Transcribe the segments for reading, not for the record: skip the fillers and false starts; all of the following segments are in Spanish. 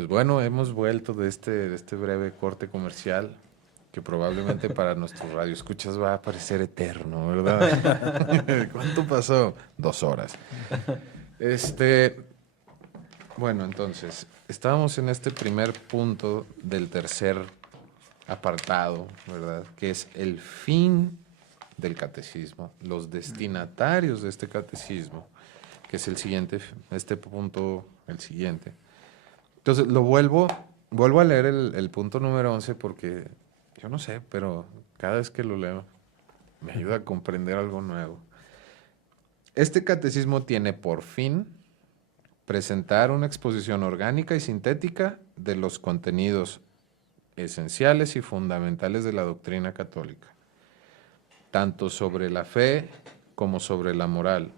Pues bueno, hemos vuelto de este breve corte comercial que probablemente para nuestros radioescuchas va a parecer eterno, ¿verdad? ¿Cuánto pasó? 2 horas. Este, bueno, entonces, estábamos en este primer punto del tercer apartado, ¿verdad? Que es el fin del catecismo, los destinatarios de este catecismo, que es el siguiente, este punto, el siguiente. Entonces, vuelvo a leer el punto número 11 porque yo no sé, pero cada vez que lo leo me ayuda a comprender algo nuevo. Este catecismo tiene por fin presentar una exposición orgánica y sintética de los contenidos esenciales y fundamentales de la doctrina católica, tanto sobre la fe como sobre la moral,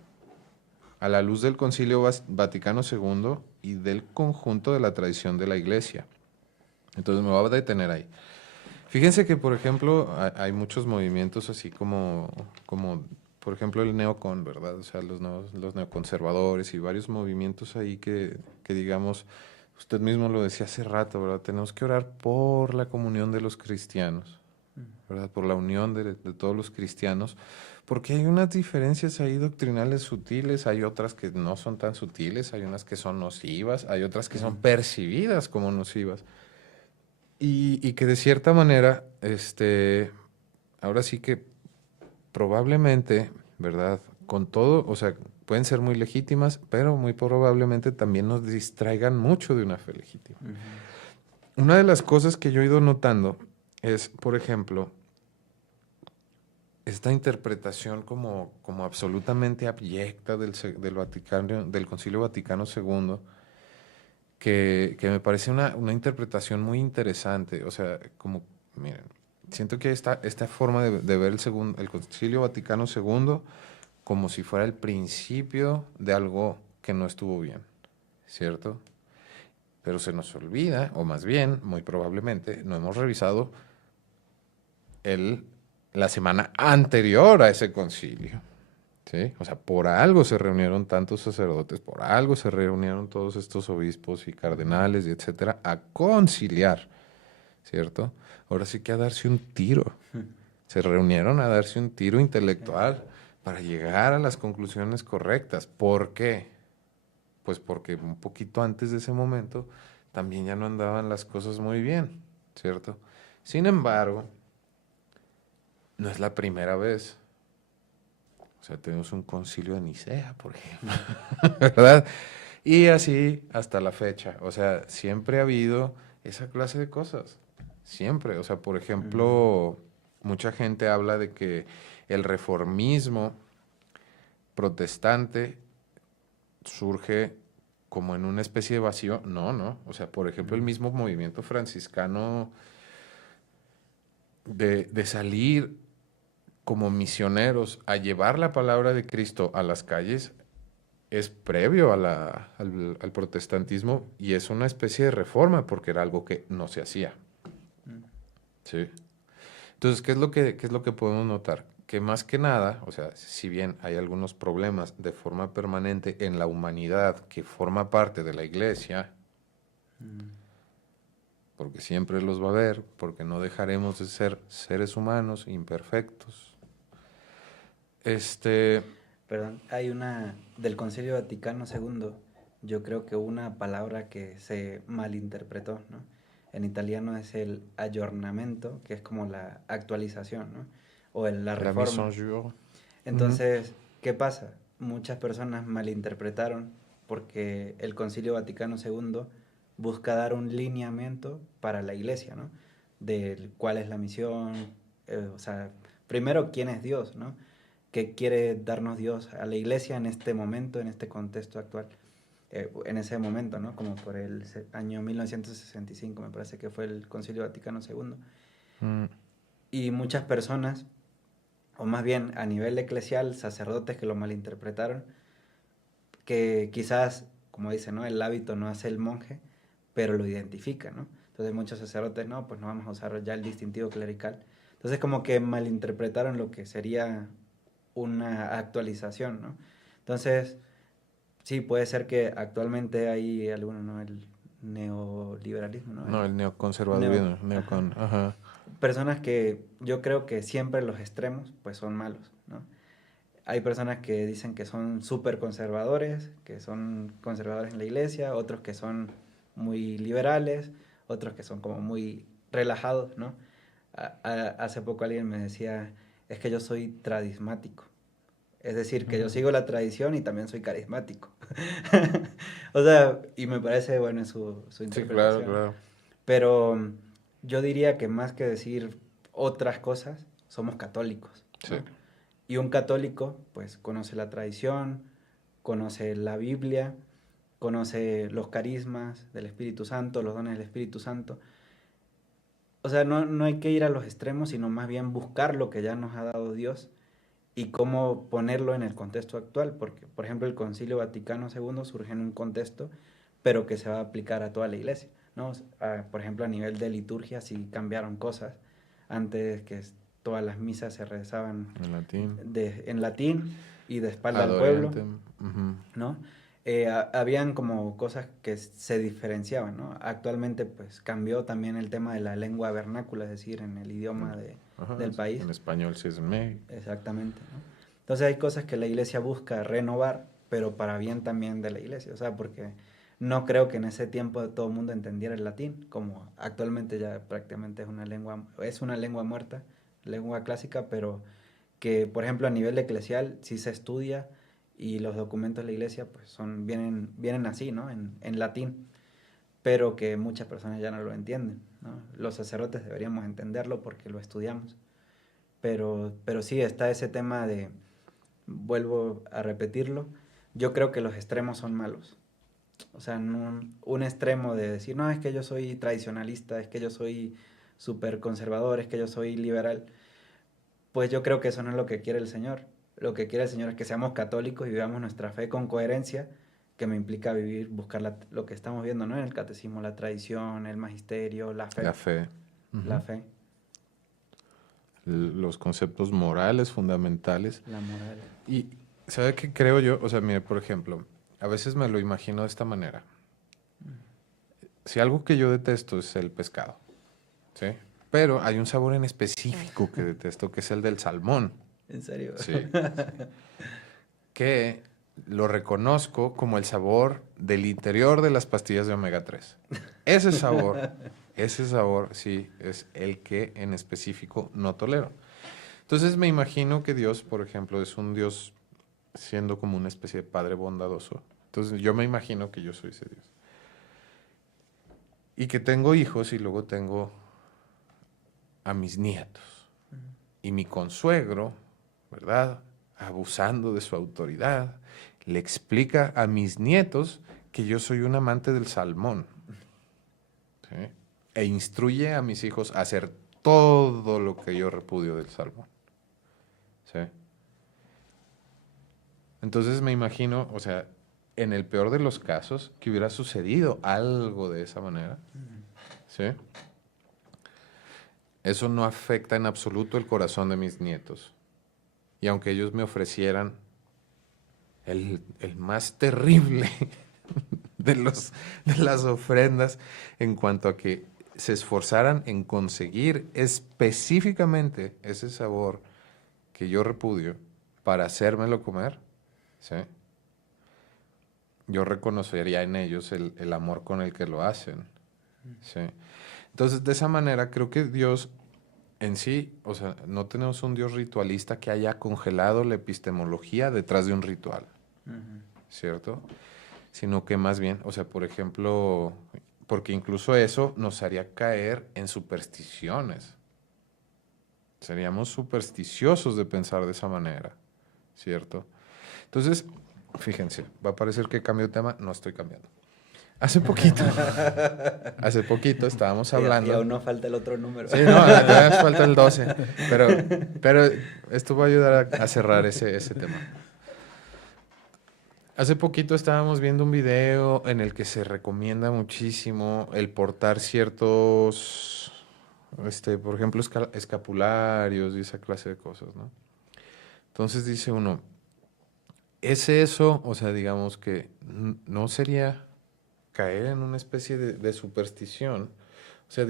a la luz del Concilio Vaticano II y del conjunto de la tradición de la Iglesia. Entonces me voy a detener ahí. Fíjense que, por ejemplo, hay muchos movimientos así como, por ejemplo, el neocon, ¿verdad? O sea, los neoconservadores y varios movimientos ahí que, digamos, usted mismo lo decía hace rato, ¿verdad? Tenemos que orar por la comunión de los cristianos, ¿verdad? Por la unión de todos los cristianos, porque hay unas diferencias ahí doctrinales sutiles, hay otras que no son tan sutiles, hay unas que son nocivas, hay otras que son percibidas como nocivas. Y que de cierta manera, ahora sí que probablemente, ¿verdad? Con todo, o sea, pueden ser muy legítimas, pero muy probablemente también nos distraigan mucho de una fe legítima. Una de las cosas que yo he ido notando es, por ejemplo, esta interpretación como absolutamente abyecta del Vaticano, del Concilio Vaticano II, que me parece una interpretación muy interesante. O sea, como, miren, siento que esta forma de ver el Concilio Vaticano II como si fuera el principio de algo que no estuvo bien, ¿cierto? Pero se nos olvida, o más bien, muy probablemente, no hemos revisado el, la semana anterior a ese concilio. ¿Sí? O sea, por algo se reunieron tantos sacerdotes, por algo se reunieron todos estos obispos y cardenales y etcétera a conciliar, ¿cierto? Ahora sí que a darse un tiro. Se reunieron a darse un tiro intelectual para llegar a las conclusiones correctas. ¿Por qué? Pues porque un poquito antes de ese momento también ya no andaban las cosas muy bien, ¿cierto? Sin embargo, no es la primera vez. O sea, tenemos un concilio de Nicea, por ejemplo, ¿verdad? Y así hasta la fecha. O sea, siempre ha habido esa clase de cosas. Siempre. O sea, por ejemplo, mucha gente habla de que el reformismo protestante surge como en una especie de vacío. No, no. O sea, por ejemplo, el mismo movimiento franciscano de salir como misioneros a llevar la palabra de Cristo a las calles es previo al protestantismo y es una especie de reforma porque era algo que no se hacía. ¿Sí? Entonces, qué es lo que podemos notar? Que más que nada, o sea, si bien hay algunos problemas de forma permanente en la humanidad que forma parte de la iglesia, porque siempre los va a haber, porque no dejaremos de ser seres humanos imperfectos. Este, Perdón, hay una del Concilio Vaticano II, yo creo que una palabra que se malinterpretó, ¿no? En italiano es el aggiornamento, que es como la actualización, ¿no? O la la mise en reforma. jour. Ujú. Entonces, ¿qué pasa? Muchas personas malinterpretaron porque el Concilio Vaticano II busca dar un lineamiento para la iglesia, ¿no? De cuál es la misión, o sea, primero quién es Dios, ¿no? ¿Qué quiere darnos Dios a la iglesia en este momento, en este contexto actual? En ese momento, ¿no? Como por el año 1965, me parece que fue el Concilio Vaticano II. Mm. Y muchas personas, o más bien a nivel eclesial, sacerdotes que lo malinterpretaron, que quizás, como dicen, ¿no? El hábito no hace el monje, pero lo identifica, ¿no? Entonces muchos sacerdotes, no, pues no vamos a usar ya el distintivo clerical. Entonces como que malinterpretaron lo que sería una actualización, ¿no? Entonces, sí, puede ser que actualmente hay alguno, ¿no? neoliberalismo, ¿no? No, el neoconservadurismo, Ajá. ajá. Personas que yo creo que siempre los extremos pues son malos, ¿no? Hay personas que dicen que son súper conservadores, que son conservadores en la iglesia, otros que son muy liberales, otros que son como muy relajados, ¿no? Hace poco alguien me decía, es que yo soy tradismático. Es decir, que yo sigo la tradición y también soy carismático. O sea, y me parece, bueno, su Sí, claro, interpretación. claro. Pero yo diría que más que decir otras cosas, somos católicos, Sí. ¿no? Y un católico, pues, conoce la tradición, conoce la Biblia, conoce los carismas del Espíritu Santo, los dones del Espíritu Santo. O sea, no hay que ir a los extremos, sino más bien buscar lo que ya nos ha dado Dios y cómo ponerlo en el contexto actual, porque, por ejemplo, el Concilio Vaticano II surge en un contexto, pero que se va a aplicar a toda la iglesia, ¿no? Por ejemplo, a nivel de liturgia sí cambiaron cosas. Antes todas las misas se rezaban En latín. en latín y de espalda Ad al pueblo, orientem. Ujú. ¿no? Habían como cosas que se diferenciaban, ¿no? Actualmente pues cambió también el tema de la lengua vernácula, es decir, en el idioma Ajá, del país. en español sí es en México. Exactamente, ¿no? Entonces hay cosas que la iglesia busca renovar, pero para bien también de la iglesia, o sea, porque no creo que en ese tiempo todo el mundo entendiera el latín, como actualmente ya prácticamente es una lengua muerta, lengua clásica, pero que, por ejemplo, a nivel eclesial sí se estudia y los documentos de la iglesia pues vienen así, ¿no? En latín, pero que muchas personas ya no lo entienden, ¿no? Los sacerdotes deberíamos entenderlo porque lo estudiamos. Pero sí, está ese tema de, vuelvo a repetirlo, yo creo que los extremos son malos. O sea, un extremo de decir, no, es que yo soy tradicionalista, es que yo soy súper conservador, es que yo soy liberal, pues yo creo que eso no es lo que quiere el Señor. Lo que quiere el Señor es que seamos católicos y vivamos nuestra fe con coherencia, que me implica vivir, buscar lo que estamos viendo, ¿no? En el catecismo, la tradición, el magisterio, la La fe. fe. La Ujú. fe, Los conceptos morales fundamentales. la moral. Y, ¿sabe qué creo yo? O sea, mire, por ejemplo, a veces me lo imagino de esta manera. Si algo que yo detesto es el pescado, ¿sí? Pero hay un sabor en específico que detesto, que es el del salmón. ¿En serio? Sí, que lo reconozco como el sabor del interior de las pastillas de omega 3. Ese sabor, sí, es el que en específico no tolero. Entonces me imagino que Dios, por ejemplo, es un Dios siendo como una especie de padre bondadoso. Entonces yo me imagino que yo soy ese Dios. Y que tengo hijos y luego tengo a mis nietos. Y mi consuegro, ¿verdad? Abusando de su autoridad, le explica a mis nietos que yo soy un amante del salmón. ¿Sí? E instruye a mis hijos a hacer todo lo que yo repudio del salmón. ¿Sí? Entonces me imagino, o sea, en el peor de los casos, que hubiera sucedido algo de esa manera. ¿Sí? Eso no afecta en absoluto el corazón de mis nietos. Y aunque ellos me ofrecieran el más terrible de las ofrendas en cuanto a que se esforzaran en conseguir específicamente ese sabor que yo repudio para hacérmelo comer, ¿sí? Yo reconocería en ellos el amor con el que lo hacen, ¿sí? Entonces, de esa manera, creo que Dios en sí, o sea, no tenemos un Dios ritualista que haya congelado la epistemología detrás de un ritual, ¿cierto? Sino que más bien, o sea, por ejemplo, porque incluso eso nos haría caer en supersticiones. Seríamos supersticiosos de pensar de esa manera, ¿cierto? Entonces, fíjense, va a parecer que cambio de tema, no estoy cambiando. Hace poquito, hace poquito estábamos Y hablando. aún no falta el otro número. Sí, no, todavía nos falta el 12, pero esto va a ayudar a cerrar ese tema. Hace poquito estábamos viendo un video en el que se recomienda muchísimo el portar ciertos, por ejemplo, escapularios y esa clase de cosas, ¿no? Entonces dice uno, ¿es eso? O sea, digamos que no sería caer en una especie de superstición. O sea,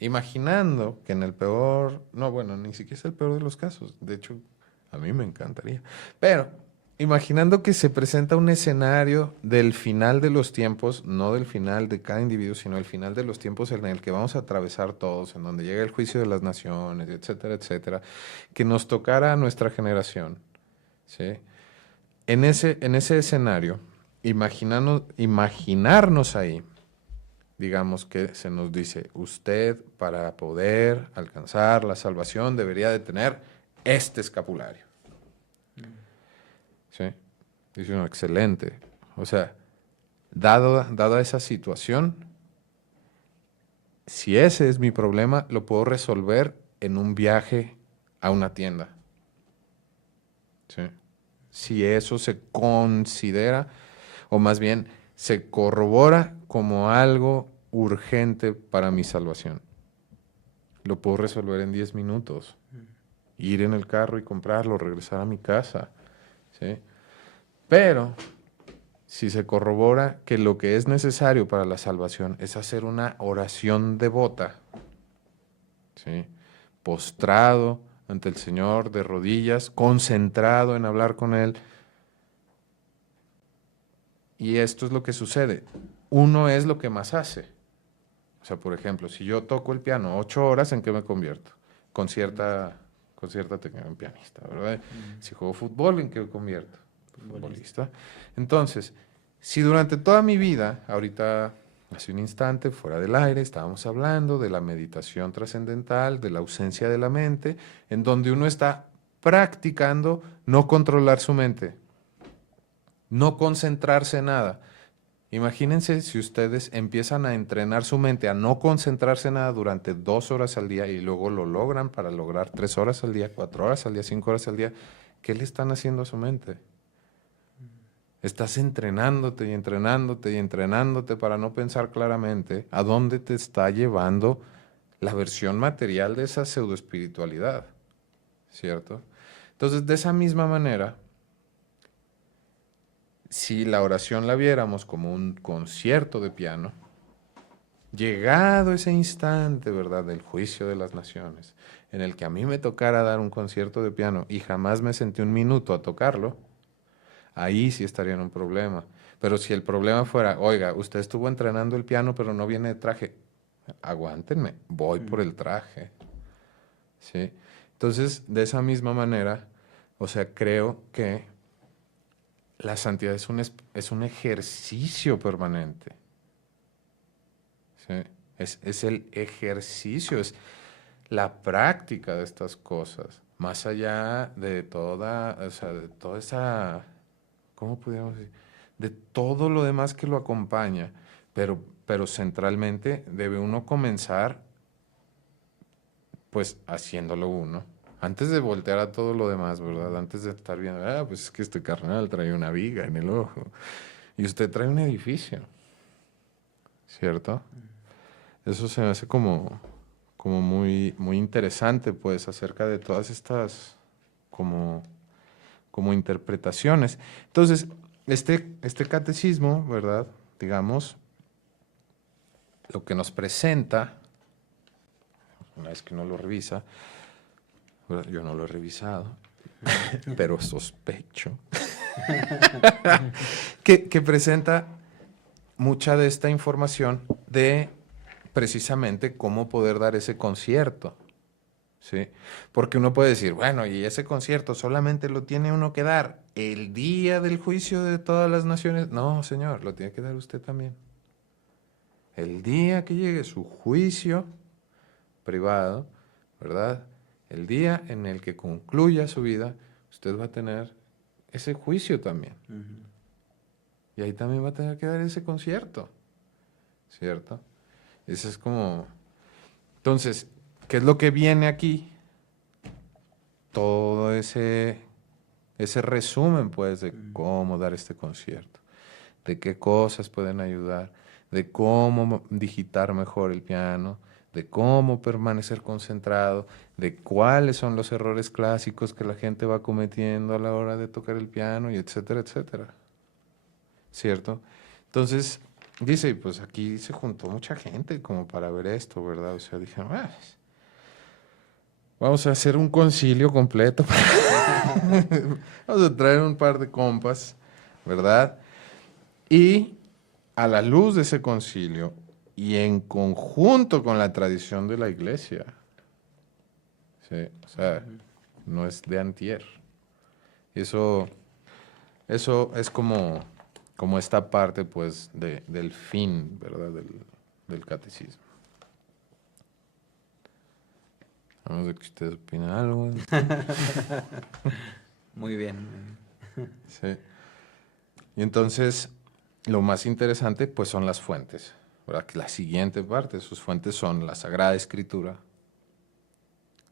imaginando que en el peor, no, bueno, ni siquiera es el peor de los casos, de hecho, a mí me encantaría, pero imaginando que se presenta un escenario del final de los tiempos, no del final de cada individuo, sino el final de los tiempos en el que vamos a atravesar todos, en donde llega el juicio de las naciones, etcétera, etcétera, que nos tocara a nuestra generación, ¿sí? En ese escenario, imaginarnos ahí, digamos que se nos dice, usted para poder alcanzar la salvación debería de tener este escapulario. ¿Sí? Dice uno, excelente. O sea, dada esa situación, si ese es mi problema, lo puedo resolver en un viaje a una tienda. ¿Sí? Si eso se considera, o más bien se corrobora como algo urgente para mi salvación. Lo puedo resolver en 10 minutos. Ir en el carro y comprarlo, regresar a mi casa. ¿Sí? Pero si se corrobora que lo que es necesario para la salvación es hacer una oración devota, ¿sí? Postrado ante el Señor, de rodillas, concentrado en hablar con Él. Y esto es lo que sucede. Uno es lo que más hace. O sea, por ejemplo, si yo toco el piano 8 horas, ¿en qué me convierto? Con cierta técnica, en pianista, ¿verdad? Si juego fútbol, ¿en qué me convierto? Futbolista. Entonces, si durante toda mi vida, ahorita, hace un instante, fuera del aire, estábamos hablando de la meditación trascendental, de la ausencia de la mente, en donde uno está practicando no controlar su mente, no concentrarse en nada. Imagínense si ustedes empiezan a entrenar su mente a no concentrarse en nada durante 2 horas al día y luego lo logran para lograr 3 horas al día, 4 horas al día, 5 horas al día. ¿Qué le están haciendo a su mente? Estás entrenándote y entrenándote y entrenándote para no pensar claramente a dónde te está llevando la versión material de esa pseudoespiritualidad, ¿cierto? Entonces, de esa misma manera, si la oración la viéramos como un concierto de piano, llegado ese instante, ¿verdad?, del juicio de las naciones, en el que a mí me tocara dar un concierto de piano y jamás me senté un minuto a tocarlo, ahí sí estaría en un problema. Pero si el problema fuera, oiga, usted estuvo entrenando el piano, pero no viene de traje, aguántenme, voy por el traje. ¿Sí? Entonces, de esa misma manera, o sea, creo que la santidad es un ejercicio permanente. ¿Sí? Es el ejercicio, es la práctica de estas cosas, más allá de toda, o sea, de toda esa, ¿cómo pudiéramos decir? De todo lo demás que lo acompaña, pero centralmente debe uno comenzar pues haciéndolo uno. Antes de voltear a todo lo demás, ¿verdad? Antes de estar viendo, pues es que este carnal trae una viga en el ojo y usted trae un edificio, ¿cierto? Eso se me hace como muy, muy interesante, pues, acerca de todas estas como interpretaciones. Entonces, este catecismo, ¿verdad? Digamos, lo que nos presenta, una vez que uno lo revisa, ¿verdad? Yo no lo he revisado, pero sospecho, que presenta mucha de esta información de precisamente cómo poder dar ese concierto, ¿sí? Porque uno puede decir, bueno, y ese concierto solamente lo tiene uno que dar el día del juicio de todas las naciones. No, señor, lo tiene que dar usted también. El día que llegue su juicio privado, ¿verdad? El día en el que concluya su vida, usted va a tener ese juicio también. Y ahí también va a tener que dar ese concierto, ¿cierto? Eso es como... Entonces, ¿qué es lo que viene aquí? Todo ese resumen, pues, de cómo dar este concierto, de qué cosas pueden ayudar, de cómo digitar mejor el piano, de cómo permanecer concentrado, de cuáles son los errores clásicos que la gente va cometiendo a la hora de tocar el piano, y etcétera, etcétera. ¿Cierto? Entonces, Dice, pues aquí se juntó mucha gente como para ver esto, ¿verdad? O sea, dijeron, vamos a hacer un concilio completo. Vamos a traer un par de compas, ¿verdad? Y a la luz de ese concilio y en conjunto con la tradición de la iglesia, ¿sí? O sea, no es de antier. Eso es como esta parte, pues, del fin, ¿verdad? Del catecismo. Vamos a ver que ustedes opinan algo. Muy bien. Sí. Y entonces, lo más interesante, pues, son las fuentes, ¿verdad? Que la siguiente parte, sus fuentes son la Sagrada Escritura.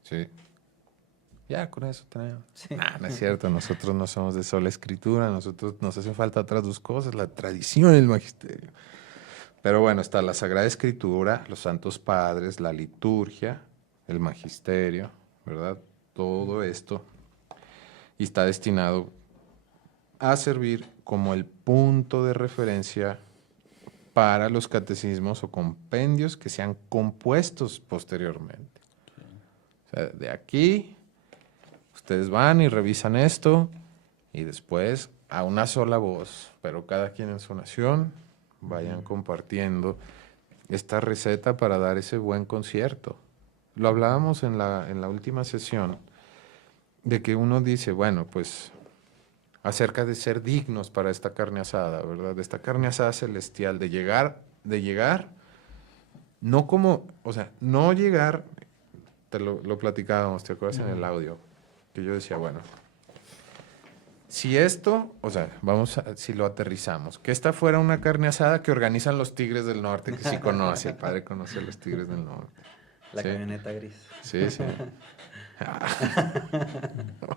Sí. Ya, con eso tenemos. Sí. No es cierto, nosotros no somos de sola escritura, nosotros nos hacen falta otras dos cosas, la tradición y el magisterio. Pero bueno, está la Sagrada Escritura, los santos padres, la liturgia, el magisterio, ¿verdad? Todo esto. Y está destinado a servir como el punto de referencia para los catecismos o compendios que sean compuestos posteriormente. O sea, de aquí, ustedes van y revisan esto y después a una sola voz, pero cada quien en su nación, vayan compartiendo esta receta para dar ese buen concierto. Lo hablábamos en la última sesión, de que uno dice, bueno, pues acerca de ser dignos para esta carne asada, ¿verdad? De esta carne asada celestial, de llegar, no como, o sea, no llegar, te lo platicábamos, ¿te acuerdas en el audio? Que yo decía, bueno, si esto, o sea, si lo aterrizamos, que esta fuera una carne asada que organizan los Tigres del Norte, que sí conoce, el padre conoce a los Tigres del Norte. La ¿Sí? camioneta gris. Sí, sí.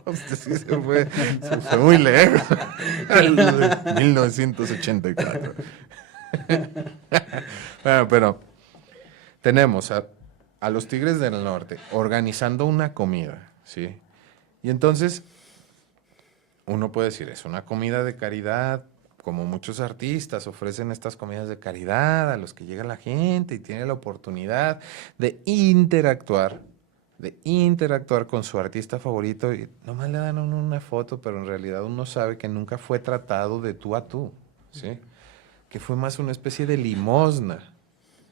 Usted sí se fue muy lejos. 1984. Bueno, pero tenemos a los Tigres del Norte organizando una comida, ¿sí? Y entonces uno puede decir, es una comida de caridad, como muchos artistas ofrecen estas comidas de caridad a los que llega la gente y tiene la oportunidad de interactuar con su artista favorito y nomás le dan a uno una foto, pero en realidad uno sabe que nunca fue tratado de tú a tú, ¿sí? Que fue más una especie de limosna,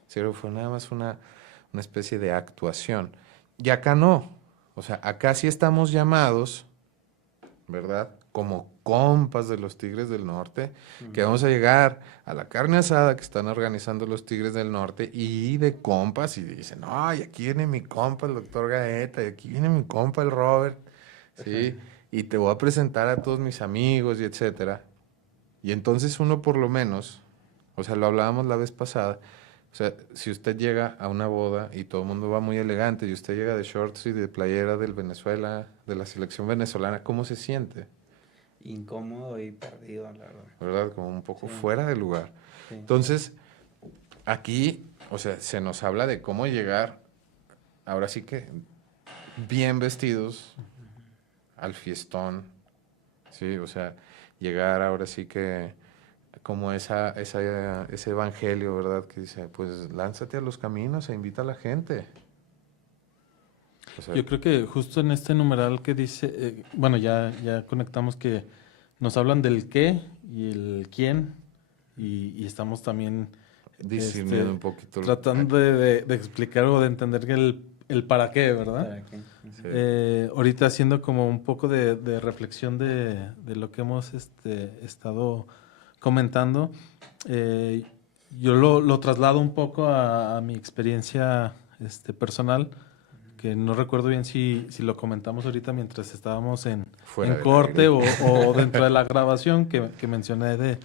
¿sí? Fue nada más una especie de actuación. Y acá no, o sea, acá sí estamos llamados, ¿verdad? Como compas de los Tigres del Norte, que vamos a llegar a la carne asada que están organizando los Tigres del Norte y de compas y dicen, no, y aquí viene mi compa el doctor Gaeta, y aquí viene mi compa el Robert, ¿sí? Y te voy a presentar a todos mis amigos y etcétera. Y entonces uno por lo menos, o sea, lo hablábamos la vez pasada, o sea, si usted llega a una boda y todo el mundo va muy elegante y usted llega de shorts y de playera del Venezuela, de la selección venezolana, ¿cómo se siente? Incómodo y perdido, la verdad. ¿Verdad? Como un poco Sí. fuera de lugar. Sí. Entonces, aquí, o sea, se nos habla de cómo llegar, ahora sí que, bien vestidos al fiestón, ¿sí? O sea, llegar ahora sí que como ese evangelio, ¿verdad? Que dice, pues lánzate a los caminos e invita a la gente. O sea, Yo creo que justo en este numeral que dice, bueno, ya conectamos que nos hablan del qué y el quién y estamos también discerniendo un poquito. tratando de explicar o de entender el para qué, ¿verdad? ¿Para qué? Sí. Ahorita haciendo como un poco de reflexión de lo que hemos estado comentando, yo lo traslado un poco a mi experiencia personal, que no recuerdo bien si lo comentamos ahorita mientras estábamos en Fuera del corte aire. o dentro de la grabación que mencioné de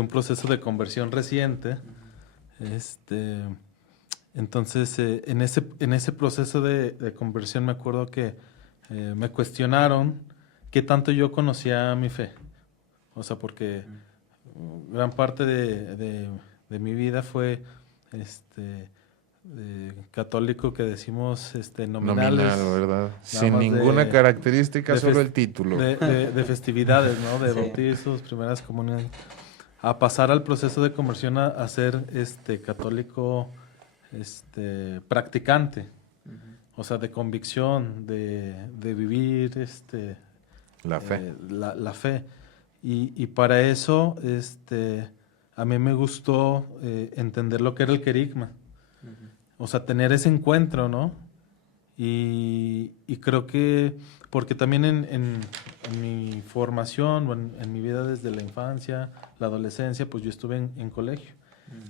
un proceso de conversión reciente. Entonces, en ese proceso de conversión me acuerdo que me cuestionaron qué tanto yo conocía mi fe. O sea, porque gran parte de mi vida fue católico, que decimos nominales. Nominal, ¿verdad? Sin más ninguna característica, de solo fes- el título. de festividades, ¿no? De Sí. bautizos, primeras comuniones. a pasar al proceso de conversión a ser católico practicante, o sea, de convicción, de vivir La fe. la fe. Y para eso a mí me gustó entender lo que era el querigma, o sea, tener ese encuentro, ¿no? Y creo que, porque también en mi formación, o en mi vida desde la infancia, la adolescencia, pues yo estuve en colegio.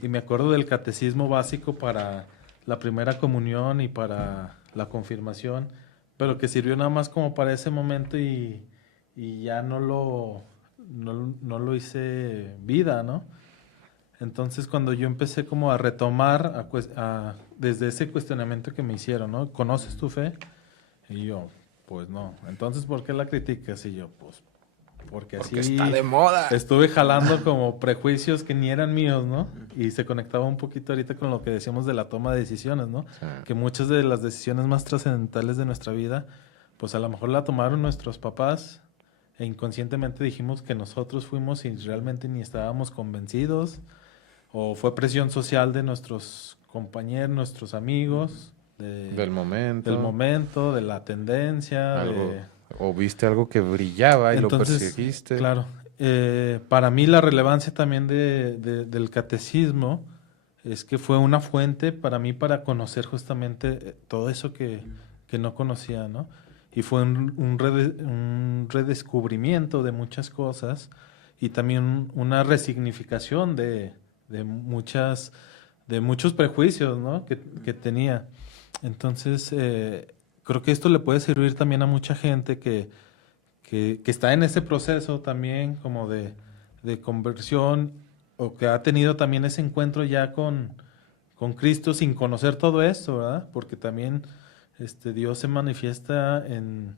Y me acuerdo del catecismo básico para la primera comunión y para la confirmación, pero que sirvió nada más como para ese momento y ya no lo hice vida, ¿no? Entonces, cuando yo empecé como a retomar desde ese cuestionamiento que me hicieron, ¿no? ¿Conoces tu fe? Y yo, pues no. Entonces, ¿por qué la criticas? Y yo, pues, porque Porque así está de moda. estuve jalando como prejuicios que ni eran míos, ¿no? Y se conectaba un poquito ahorita con lo que decíamos de la toma de decisiones, ¿no? Sí. Que muchas de las decisiones más trascendentales de nuestra vida, pues a lo mejor la tomaron nuestros papás e inconscientemente dijimos que nosotros fuimos y realmente ni estábamos convencidos. O fue presión social de nuestros compañeros, nuestros amigos, Del momento. del momento, de la tendencia. O viste algo que brillaba y Entonces, lo perseguiste. claro, para mí la relevancia también del catecismo es que fue una fuente para mí para conocer justamente todo eso que no conocía, ¿no? Y fue un redescubrimiento de muchas cosas y también una resignificación de muchos prejuicios, ¿no? que tenía. Entonces, creo que esto le puede servir también a mucha gente que está en ese proceso también como de conversión o que ha tenido también ese encuentro ya con Cristo sin conocer todo esto, ¿verdad? Porque también Dios se manifiesta en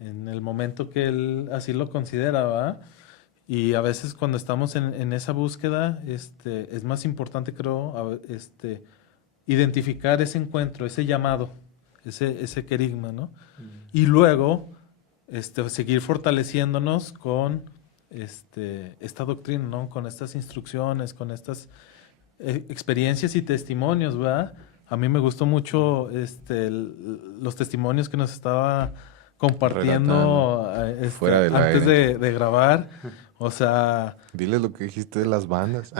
el momento que Él así lo considera, ¿verdad? Y a veces cuando estamos en esa búsqueda, es más importante, creo, identificar ese encuentro, ese llamado, ese querigma, ¿no? Y luego, seguir fortaleciéndonos con esta doctrina, ¿no? Con estas instrucciones, con estas experiencias y testimonios, ¿verdad? A mí me gustó mucho los testimonios que nos estaba compartiendo Fuera del antes aire. de grabar. O sea, Dile lo que dijiste de las bandas.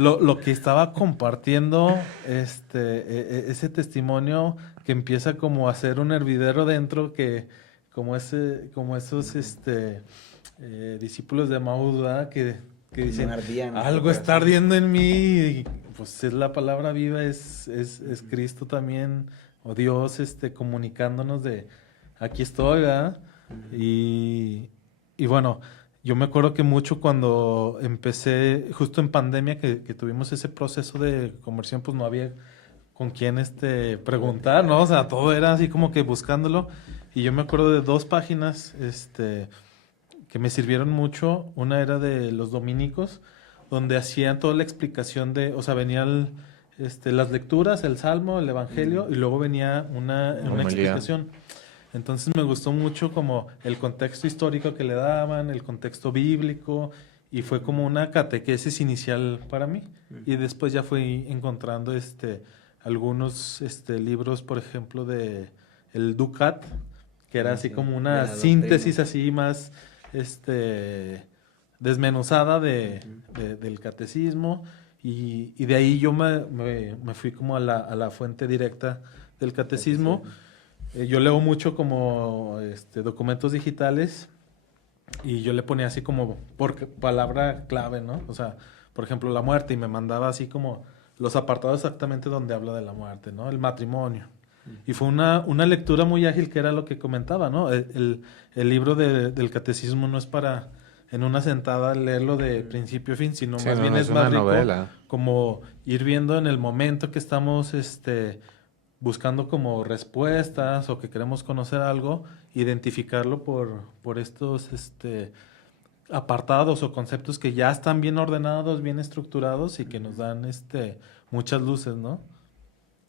lo que estaba compartiendo, ese testimonio que empieza como a ser un hervidero dentro, que como esos discípulos de Maús, ¿verdad? Que dicen, No ardía en nuestro algo está corazón". ardiendo en mí, y pues es la palabra viva, es Cristo también, o Dios comunicándonos de aquí estoy, ¿verdad? Y bueno, yo me acuerdo que mucho cuando empecé, justo en pandemia, que tuvimos ese proceso de conversión, pues no había con quién preguntar, ¿no? O sea, todo era así como que buscándolo. Y yo me acuerdo de dos páginas que me sirvieron mucho. Una era de los dominicos, donde hacían toda la explicación o sea, venían las lecturas, el salmo, el evangelio, y luego venía una Homilía. explicación. Entonces me gustó mucho como el contexto histórico que le daban, el contexto bíblico, y fue como una catequesis inicial para mí. Y después ya fui encontrando algunos libros, por ejemplo, de el Ducat, que era así Sí, como de una la síntesis doctrina. así más desmenuzada del catecismo. Y de ahí yo me fui como a la fuente directa del catecismo. Yo leo mucho como documentos digitales y yo le ponía así como por palabra clave, ¿no? O sea, por ejemplo, la muerte, y me mandaba así como los apartados exactamente donde habla de la muerte, ¿no? El matrimonio. Y fue una lectura muy ágil, que era lo que comentaba, ¿no? El libro del catecismo no es para en una sentada leerlo de principio a fin, sino Sí, más no, bien no es es una más rico novela. como ir viendo en el momento que estamos buscando como respuestas o que queremos conocer algo, identificarlo por estos apartados o conceptos que ya están bien ordenados, bien estructurados y que nos dan muchas luces, ¿no?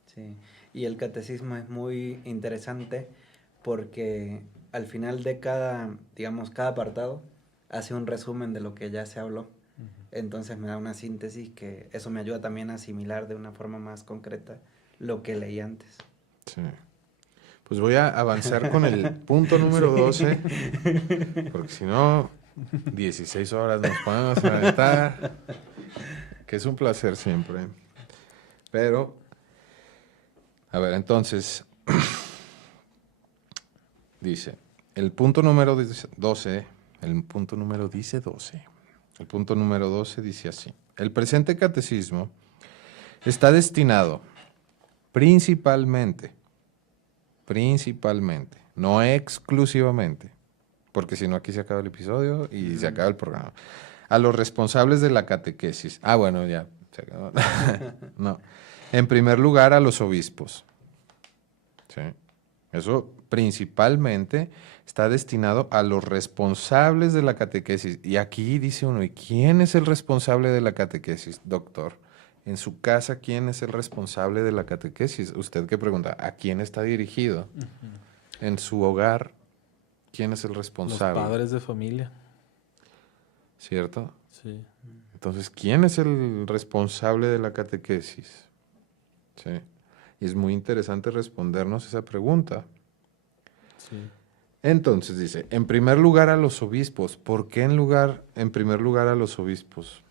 Sí, y el catecismo es muy interesante porque al final de cada, digamos, cada apartado hace un resumen de lo que ya se habló. Entonces me da una síntesis que eso me ayuda también a asimilar de una forma más concreta lo que leí antes. Sí. Pues voy a avanzar con el punto número 12, porque si no, 16 horas nos podemos aventar, que es un placer siempre. Pero, a ver, entonces, dice, el punto número 12, el punto número dice 12. El punto número 12 dice así: el presente catecismo está destinado principalmente, no exclusivamente, porque si no aquí se acaba el episodio y se acaba el programa, a los responsables de la catequesis. Ah, bueno, ya se acabó. No. En primer lugar, a los obispos. ¿Sí? Eso principalmente está destinado a los responsables de la catequesis. Y aquí dice uno, ¿y quién es el responsable de la catequesis, doctor? En su casa, ¿quién es el responsable de la catequesis? Usted que pregunta, ¿a quién está dirigido? En su hogar, ¿quién es el responsable? Los padres de familia. ¿Cierto? Sí. Entonces, ¿quién es el responsable de la catequesis? Sí. Y es muy interesante respondernos esa pregunta. Sí. Entonces dice, en primer lugar a los obispos. ¿Por qué en primer lugar a los obispos?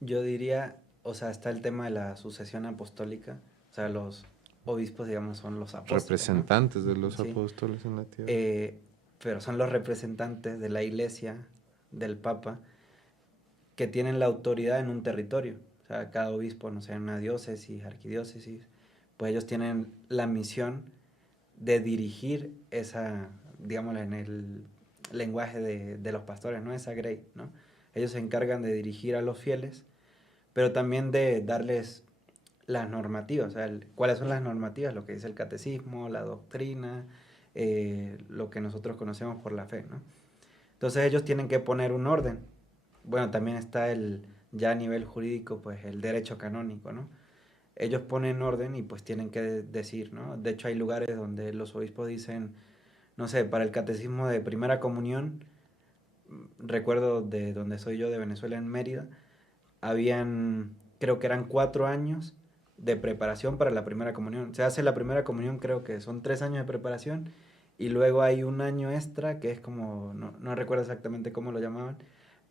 Yo diría, o sea, está el tema de la sucesión apostólica, o sea, los obispos, digamos, son los apóstoles, ¿no? Representantes de los Sí. apóstoles en la tierra. Pero son los representantes de la iglesia, del papa, que tienen la autoridad en un territorio. O sea, cada obispo, no sé, en una diócesis, arquidiócesis, pues ellos tienen la misión de dirigir esa, digamos, en el lenguaje de los pastores, ¿no? Esa grey, ¿no? Ellos se encargan de dirigir a los fieles, pero también de darles las normativas, o sea, cuáles son las normativas, lo que dice el catecismo, la doctrina, lo que nosotros conocemos por la fe, ¿no? Entonces ellos tienen que poner un orden. Bueno, también está ya a nivel jurídico, pues el derecho canónico, ¿no? Ellos ponen orden y pues tienen que decir, ¿no? De hecho hay lugares donde los obispos dicen, no sé, para el catecismo de primera comunión, recuerdo de donde soy yo, de Venezuela, en Mérida, creo que eran 4 años de preparación para la primera comunión. Se hace la primera comunión, creo que son 3 años de preparación, y luego hay un año extra, que es como, no recuerdo exactamente cómo lo llamaban,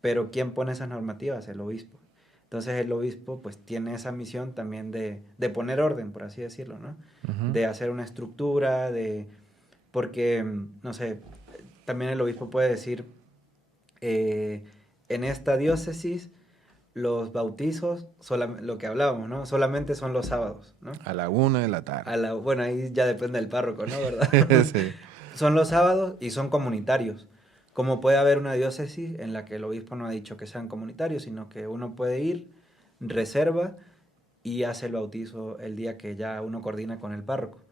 pero ¿quién pone esas normativas? El obispo. Entonces el obispo pues tiene esa misión también de poner orden, por así decirlo, ¿no? Ujú. De hacer una estructura, porque, no sé, también el obispo puede decir, en esta diócesis los bautizos, lo que hablábamos, ¿no? Solamente son los sábados, ¿no? A la 1 de la tarde. Bueno, ahí ya depende del párroco, ¿no? ¿Verdad? Sí. Son los sábados y son comunitarios. Como puede haber una diócesis en la que el obispo no ha dicho que sean comunitarios, sino que uno puede ir, reserva y hace el bautizo el día que ya uno coordina con el párroco.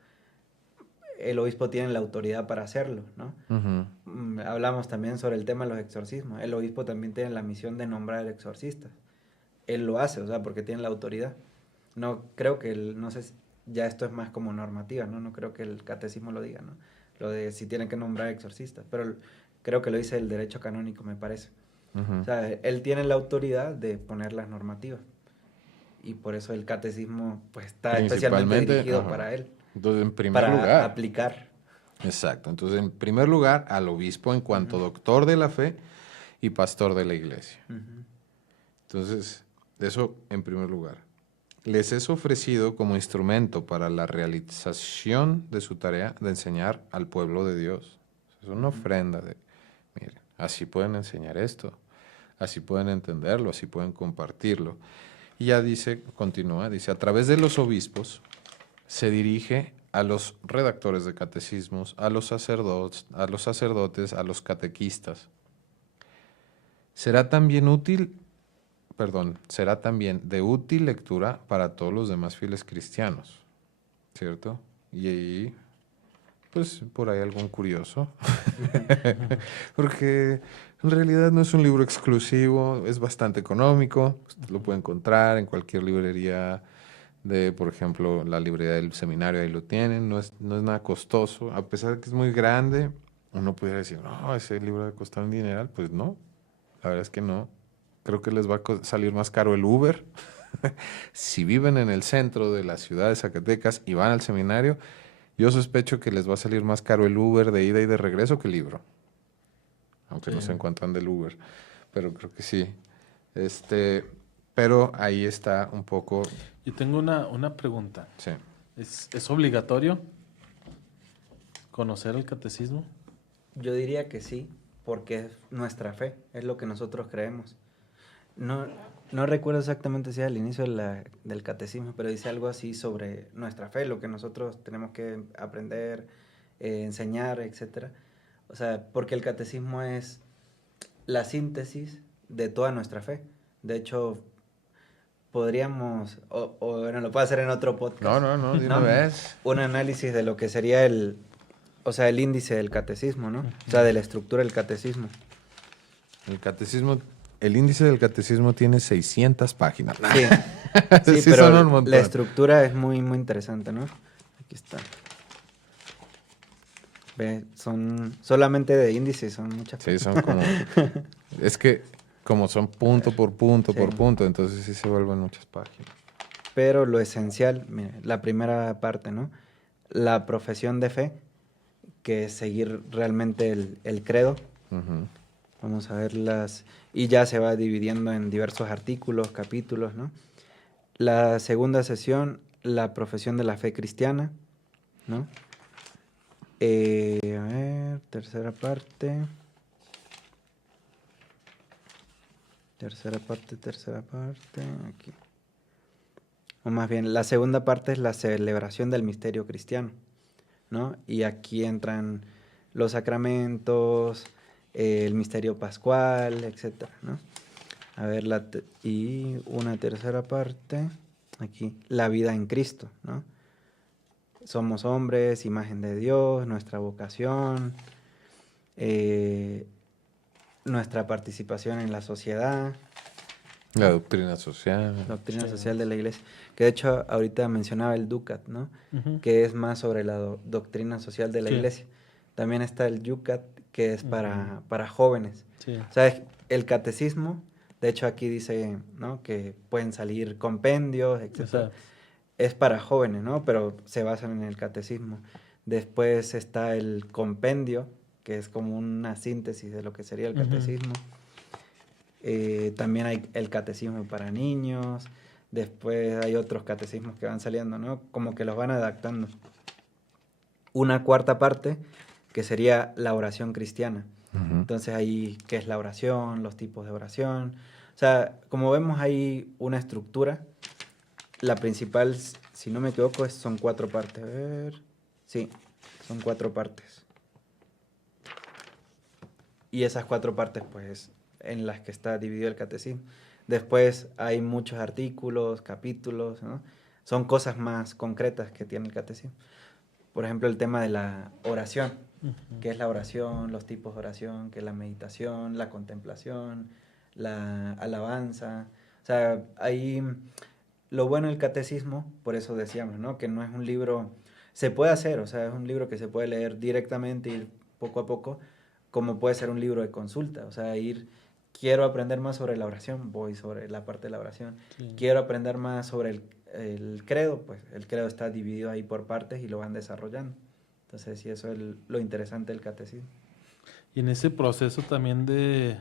El obispo tiene la autoridad para hacerlo, ¿no? Ujú. Hablamos también sobre el tema de los exorcismos. El obispo también tiene la misión de nombrar exorcistas. Él lo hace, o sea, porque tiene la autoridad. No creo que, no sé, ya esto es más como normativa, ¿no? No creo que el catecismo lo diga, ¿no? Lo de si tienen que nombrar exorcistas, pero creo que lo dice el derecho canónico, me parece. Ujú. O sea, él tiene la autoridad de poner las normativas. Y por eso el catecismo pues está especialmente Principalmente, dirigido ajá. para él, Entonces, en primer para lugar. aplicar. Exacto. Entonces, en primer lugar, al obispo en cuanto doctor de la fe y pastor de la iglesia. Ujú. Entonces, eso en primer lugar. Les es ofrecido como instrumento para la realización de su tarea de enseñar al pueblo de Dios. Es una ofrenda de, miren, así pueden enseñar esto, así pueden entenderlo, así pueden compartirlo. Y ya dice, continúa, dice, a través de los obispos se dirige a los redactores de catecismos, a los sacerdotes, a los catequistas. Será también de útil lectura para todos los demás fieles cristianos, ¿cierto? Y ahí, pues, por ahí algún curioso, porque en realidad no es un libro exclusivo, es bastante económico, usted lo puede encontrar en cualquier librería por ejemplo, la librería del seminario, ahí lo tienen, no es nada costoso, a pesar de que es muy grande, uno pudiera decir, no, ese libro va a costar un dineral. Pues no, la verdad es que no. Creo que les va a salir más caro el Uber. Si viven en el centro de la ciudad de Zacatecas y van al seminario, yo sospecho que les va a salir más caro el Uber de ida y de regreso que el libro. Aunque no Sí. sé en cuánto anda el Uber, pero creo que sí. Pero ahí está un poco, Yo tengo una pregunta. sí. ¿Es obligatorio conocer el catecismo? Yo diría que sí, porque es nuestra fe, es lo que nosotros creemos. No, no recuerdo exactamente si es al inicio del catecismo, pero dice algo así sobre nuestra fe, lo que nosotros tenemos que aprender, enseñar, etcétera. O sea, porque el catecismo es la síntesis de toda nuestra fe. De hecho, podríamos, o bueno, lo puedo hacer en otro podcast. No, de una ¿no? vez. Un análisis de lo que sería o sea, el índice del catecismo, ¿no? O sea, de la estructura del catecismo. El índice del catecismo tiene 600 páginas. Sí, sí, Sí, pero son un montón. la estructura es muy, muy interesante, ¿no? Aquí está. Ve, son solamente de índice, son muchas. Sí, son como... Es que como son punto por punto Sí. por punto, entonces sí se vuelven muchas páginas. Pero lo esencial, mire, la primera parte, ¿no? La profesión de fe, que es seguir realmente el credo. Ujú. Vamos a verlas. Y ya se va dividiendo en diversos artículos, capítulos, ¿no? La segunda sesión, la profesión de la fe cristiana, ¿no? A ver, tercera parte. Tercera parte, aquí. O más bien, la segunda parte es la celebración del misterio cristiano, ¿no? Y aquí entran los sacramentos, el misterio pascual, etcétera, ¿no? A ver, y una tercera parte, aquí, la vida en Cristo, ¿no? Somos hombres, imagen de Dios, nuestra vocación, nuestra participación en la sociedad, La doctrina social. doctrina Sí. social de la iglesia, que de hecho ahorita mencionaba el Ducat, ¿no? Ujú. Que es más sobre la doctrina social de la Sí. iglesia. También está el Yucat, que es Ujú. para jóvenes. Sí. O sea, el catecismo, de hecho aquí dice, ¿no? Que pueden salir compendios, etc. Exacto. Es para jóvenes, ¿no? Pero se basan en el catecismo. Después está el compendio, que es como una síntesis de lo que sería el Ujú. catecismo. También hay el catecismo para niños. Después hay otros catecismos que van saliendo, ¿no? Como que los van adaptando. Una cuarta parte, que sería la oración cristiana. Ujú. Entonces ahí, ¿qué es la oración? Los tipos de oración. O sea, como vemos hay una estructura. La principal, si no me equivoco, son 4 partes. A ver. Sí, son 4 partes. Y esas 4 partes, pues, en las que está dividido el catecismo. Después hay muchos artículos, capítulos, ¿no? Son cosas más concretas que tiene el catecismo. Por ejemplo, el tema de la oración. Ujú. ¿Qué es la oración? Los tipos de oración, qué es la meditación, la contemplación, la alabanza. O sea, ahí lo bueno del catecismo, por eso decíamos, ¿no? Que no es un libro, se puede hacer, o sea, es un libro que se puede leer directamente, ir poco a poco, como puede ser un libro de consulta, o sea, quiero aprender más sobre la oración, voy sobre la parte de la oración. Sí. Quiero aprender más sobre el credo, pues el credo está dividido ahí por partes y lo van desarrollando. Entonces, sí, eso es lo interesante del catecismo. Y en ese proceso también de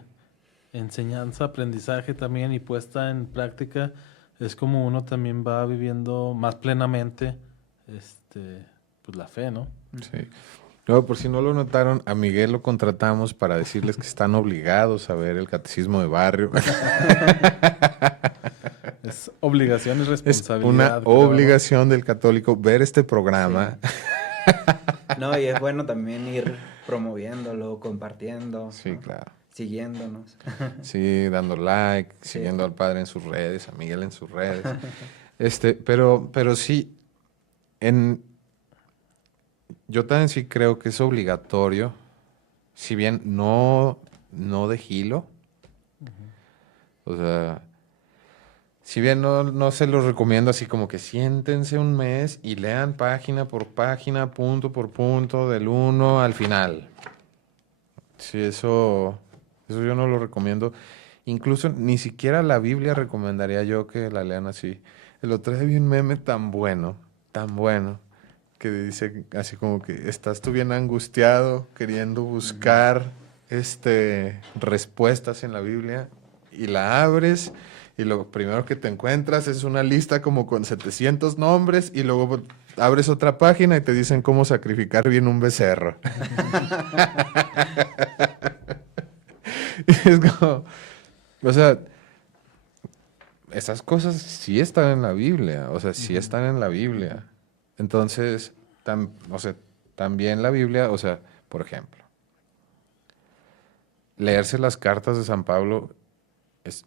enseñanza, aprendizaje también y puesta en práctica, es como uno también va viviendo más plenamente pues la fe, ¿no? Sí. Luego, por si no lo notaron, a Miguel lo contratamos para decirles que están obligados a ver el catecismo de barrio. Es obligación y Es responsabilidad. una creo, ¿no? obligación del católico ver este programa. Sí. No, y es bueno también ir promoviéndolo, compartiendo, Sí, ¿no? claro. Siguiéndonos. Sí, dando like, Sí. siguiendo al padre en sus redes, a Miguel en sus redes. Pero sí, yo también sí creo que es obligatorio, si bien no de gilo, o sea, si bien no se los recomiendo así como que siéntense un mes y lean página por página, punto por punto, del 1 al final. Sí, eso yo no lo recomiendo. Incluso ni siquiera la Biblia recomendaría yo que la lean así. El otro día vi un meme tan bueno, que dice así como que estás tú bien angustiado queriendo buscar respuestas en la Biblia y la abres y lo primero que te encuentras es una lista como con 700 nombres y luego abres otra página y te dicen cómo sacrificar bien un becerro. Y es como, o sea, esas cosas sí están en la Biblia, o sea, sí Ujú. están en la Biblia. Entonces, o sea, también la Biblia, o sea, por ejemplo, leerse las cartas de San Pablo es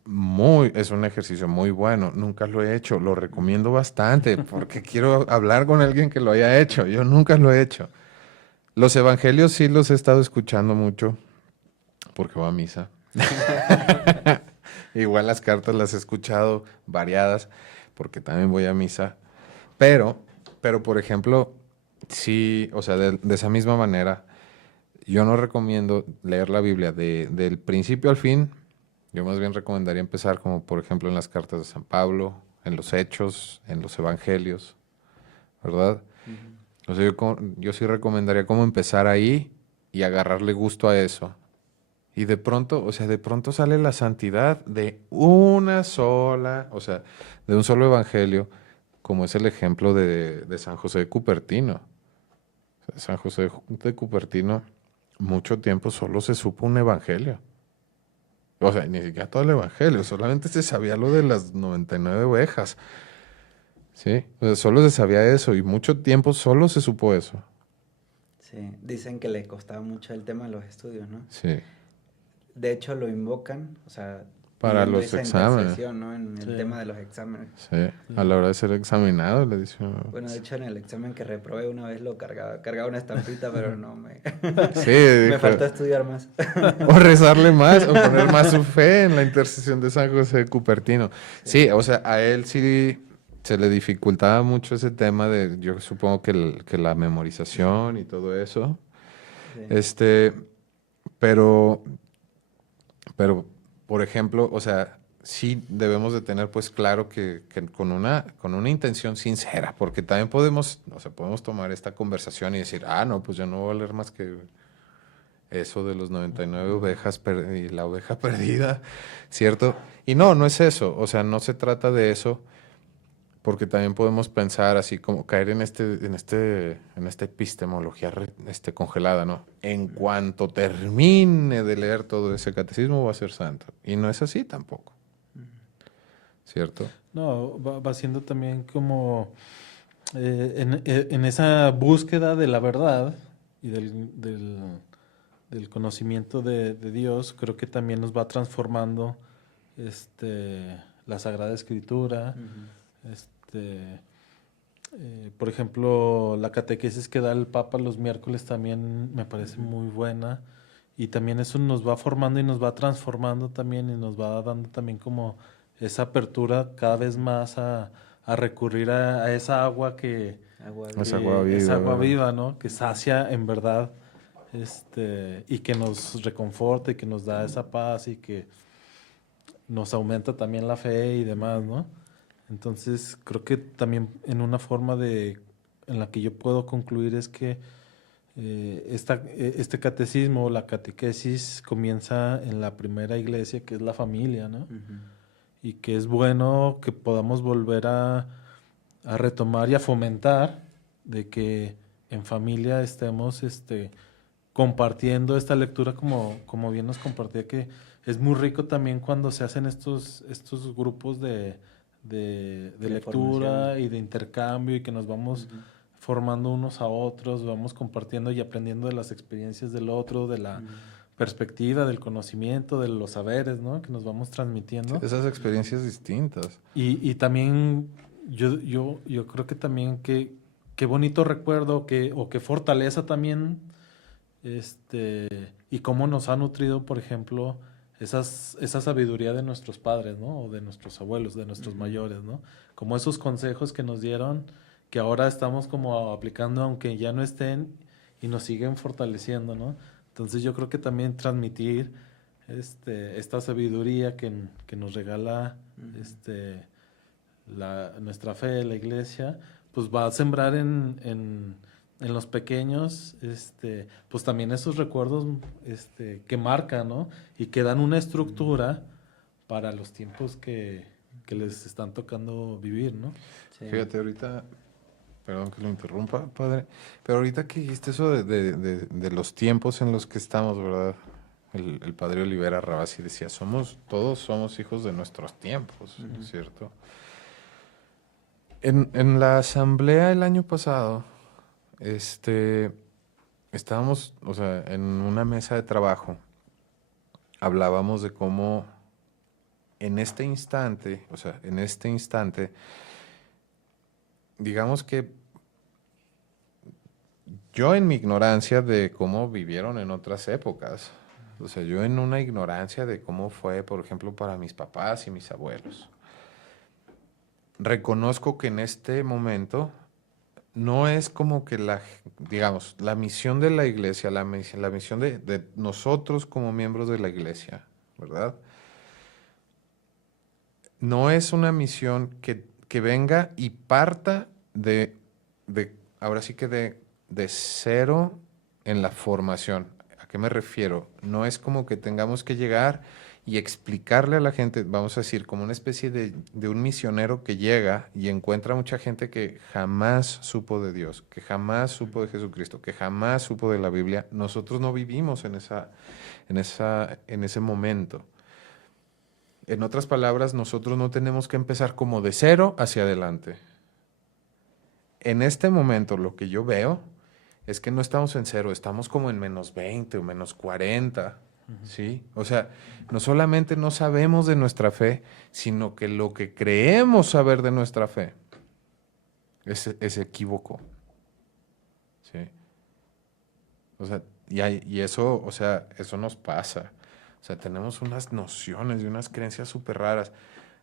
un ejercicio muy bueno. Nunca lo he hecho, lo recomiendo bastante porque quiero hablar con alguien que lo haya hecho. Yo nunca lo he hecho. Los evangelios sí los he estado escuchando mucho porque voy a misa. Igual las cartas las he escuchado variadas porque también voy a misa. Pero, pero por ejemplo, sí, o sea, de esa misma manera, yo no recomiendo leer la Biblia del principio al fin. Yo más bien recomendaría empezar como, por ejemplo, en las cartas de San Pablo, en los Hechos, en los Evangelios, ¿verdad? Ujú. O sea, yo sí recomendaría como empezar ahí y agarrarle gusto a eso. Y de pronto, o sea, de pronto sale la santidad de una sola, o sea, de un solo evangelio, como es el ejemplo de San José de Cupertino. O sea, San José de Cupertino, mucho tiempo solo se supo un evangelio. O sea, ni siquiera todo el evangelio, solamente se sabía lo de las 99 ovejas. Sí, o sea, solo se sabía eso y mucho tiempo solo se supo eso. Sí, dicen que le costaba mucho el tema de los estudios, ¿no? Sí, De hecho, lo invocan, o sea, para pidiendo los esa exámenes. intercesión, ¿no? En Sí, el tema de los exámenes. Sí, a sí. la hora de ser examinado le dice uno, Bueno, de hecho, en el examen que reprobé una vez lo cargaba una estampita, pero no me... sí, Me dijo, faltó estudiar más. o rezarle más, o poner más su fe en la intercesión de San José de Cupertino. Sí, Sí, o sea, a él sí se le dificultaba mucho ese tema de, yo supongo que la memorización y todo eso. sí. Este, pero, pero, por ejemplo, o sea, sí debemos de tener pues claro que con una intención sincera, porque también podemos, o sea, podemos tomar esta conversación y decir, ah, no, pues yo no voy a leer más que eso de los 99 ovejas y la oveja perdida, ¿cierto? Y no, no es eso, o sea, no se trata de eso, porque también podemos pensar así como caer en esta epistemología congelada, ¿no? En cuanto termine de leer todo ese catecismo, va a ser santo. Y no es así tampoco, ¿cierto? No, va siendo también como en esa búsqueda de la verdad y del conocimiento de Dios, creo que también nos va transformando la Sagrada Escritura. Ujú. Este, por ejemplo, la catequesis que da el Papa los miércoles también me parece Ujú. muy buena. Y también eso nos va formando y nos va transformando también y nos va dando también como esa apertura cada vez Ujú. más a recurrir a esa agua Agua Es viva. agua que es viva, agua ¿verdad? viva, ¿no? Que Ujú. sacia en verdad, y que nos reconforta y que nos da esa paz y que nos aumenta también la fe y demás, Ujú. ¿no? Entonces, creo que también en una forma en la que yo puedo concluir es que este catecismo, la catequesis, comienza en la primera iglesia, que es la familia, ¿no? Ujú. Y que es bueno que podamos volver a retomar y a fomentar de que en familia estemos compartiendo esta lectura como bien nos compartía, que es muy rico también cuando se hacen estos grupos de De formación. lectura y de intercambio y que nos vamos Ujú. formando unos a otros, vamos compartiendo y aprendiendo de las experiencias del otro, de la Ujú. perspectiva, del conocimiento, de los saberes, ¿no? Que nos vamos Sí, transmitiendo. esas experiencias distintas. Y también yo creo que también qué bonito recuerdo o qué fortaleza también, y cómo nos ha nutrido, por ejemplo, esa sabiduría de nuestros padres, ¿no? O de nuestros abuelos, de nuestros Ujú. mayores, ¿no? Como esos consejos que nos dieron, que ahora estamos como aplicando, aunque ya no estén, y nos siguen fortaleciendo, ¿no? Entonces yo creo que también transmitir esta sabiduría que nos regala nuestra fe, la iglesia, pues va a sembrar en los pequeños, pues también esos recuerdos que marcan, ¿no? Y que dan una estructura para los tiempos que les están tocando vivir, ¿no? Sí. Fíjate, ahorita, perdón que lo interrumpa, padre, pero ahorita que dijiste eso de los tiempos en los que estamos, ¿verdad? El padre Olivera Rabasi decía, todos somos hijos de nuestros tiempos, ¿no es cierto? En la asamblea el año pasado, estábamos, o sea, en una mesa de trabajo, hablábamos de cómo en este instante, o sea, en este instante, digamos que yo en mi ignorancia de cómo vivieron en otras épocas, o sea, yo en una ignorancia de cómo fue, por ejemplo, para mis papás y mis abuelos, reconozco que en este momento no es como que digamos, la misión de la iglesia, la misión de nosotros como miembros de la iglesia, ¿verdad? No es una misión que venga y parta ahora sí que de cero en la formación. ¿A qué me refiero? No es como que tengamos que llegar y explicarle a la gente, vamos a decir, como una especie de un misionero que llega y encuentra mucha gente que jamás supo de Dios, que jamás supo de Jesucristo, que jamás supo de la Biblia. Nosotros no vivimos en ese momento. En otras palabras, nosotros no tenemos que empezar como de cero hacia adelante. En este momento lo que yo veo es que no estamos en cero, estamos como en -20 o -40, ¿sí? O sea, no solamente no sabemos de nuestra fe, sino que lo que creemos saber de nuestra fe es equívoco, ¿sí? O sea, y eso, o sea, eso nos pasa. O sea, tenemos unas nociones y unas creencias súper raras.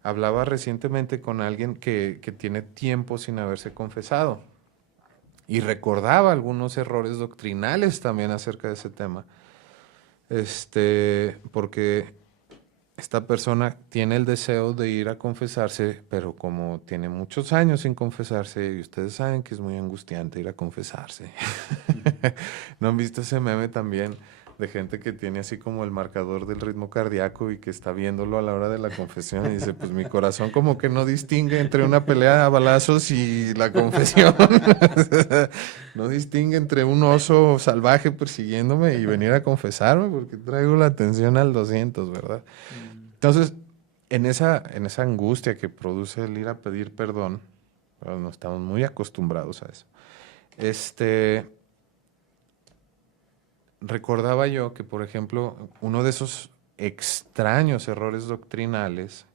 Hablaba recientemente con alguien que tiene tiempo sin haberse confesado y recordaba algunos errores doctrinales también acerca de ese tema. Porque esta persona tiene el deseo de ir a confesarse, pero como tiene muchos años sin confesarse, y ustedes saben que es muy angustiante ir a confesarse. ¿No han visto ese meme también de gente que tiene así como el marcador del ritmo cardíaco y que está viéndolo a la hora de la confesión y dice, pues mi corazón como que no distingue entre una pelea a balazos y la confesión? No distingue entre un oso salvaje persiguiéndome y venir a confesarme porque traigo la atención al 200, ¿verdad? Entonces, en esa angustia que produce el ir a pedir perdón, bueno, no estamos muy acostumbrados a eso. Recordaba yo que, por ejemplo, uno de esos extraños errores doctrinales,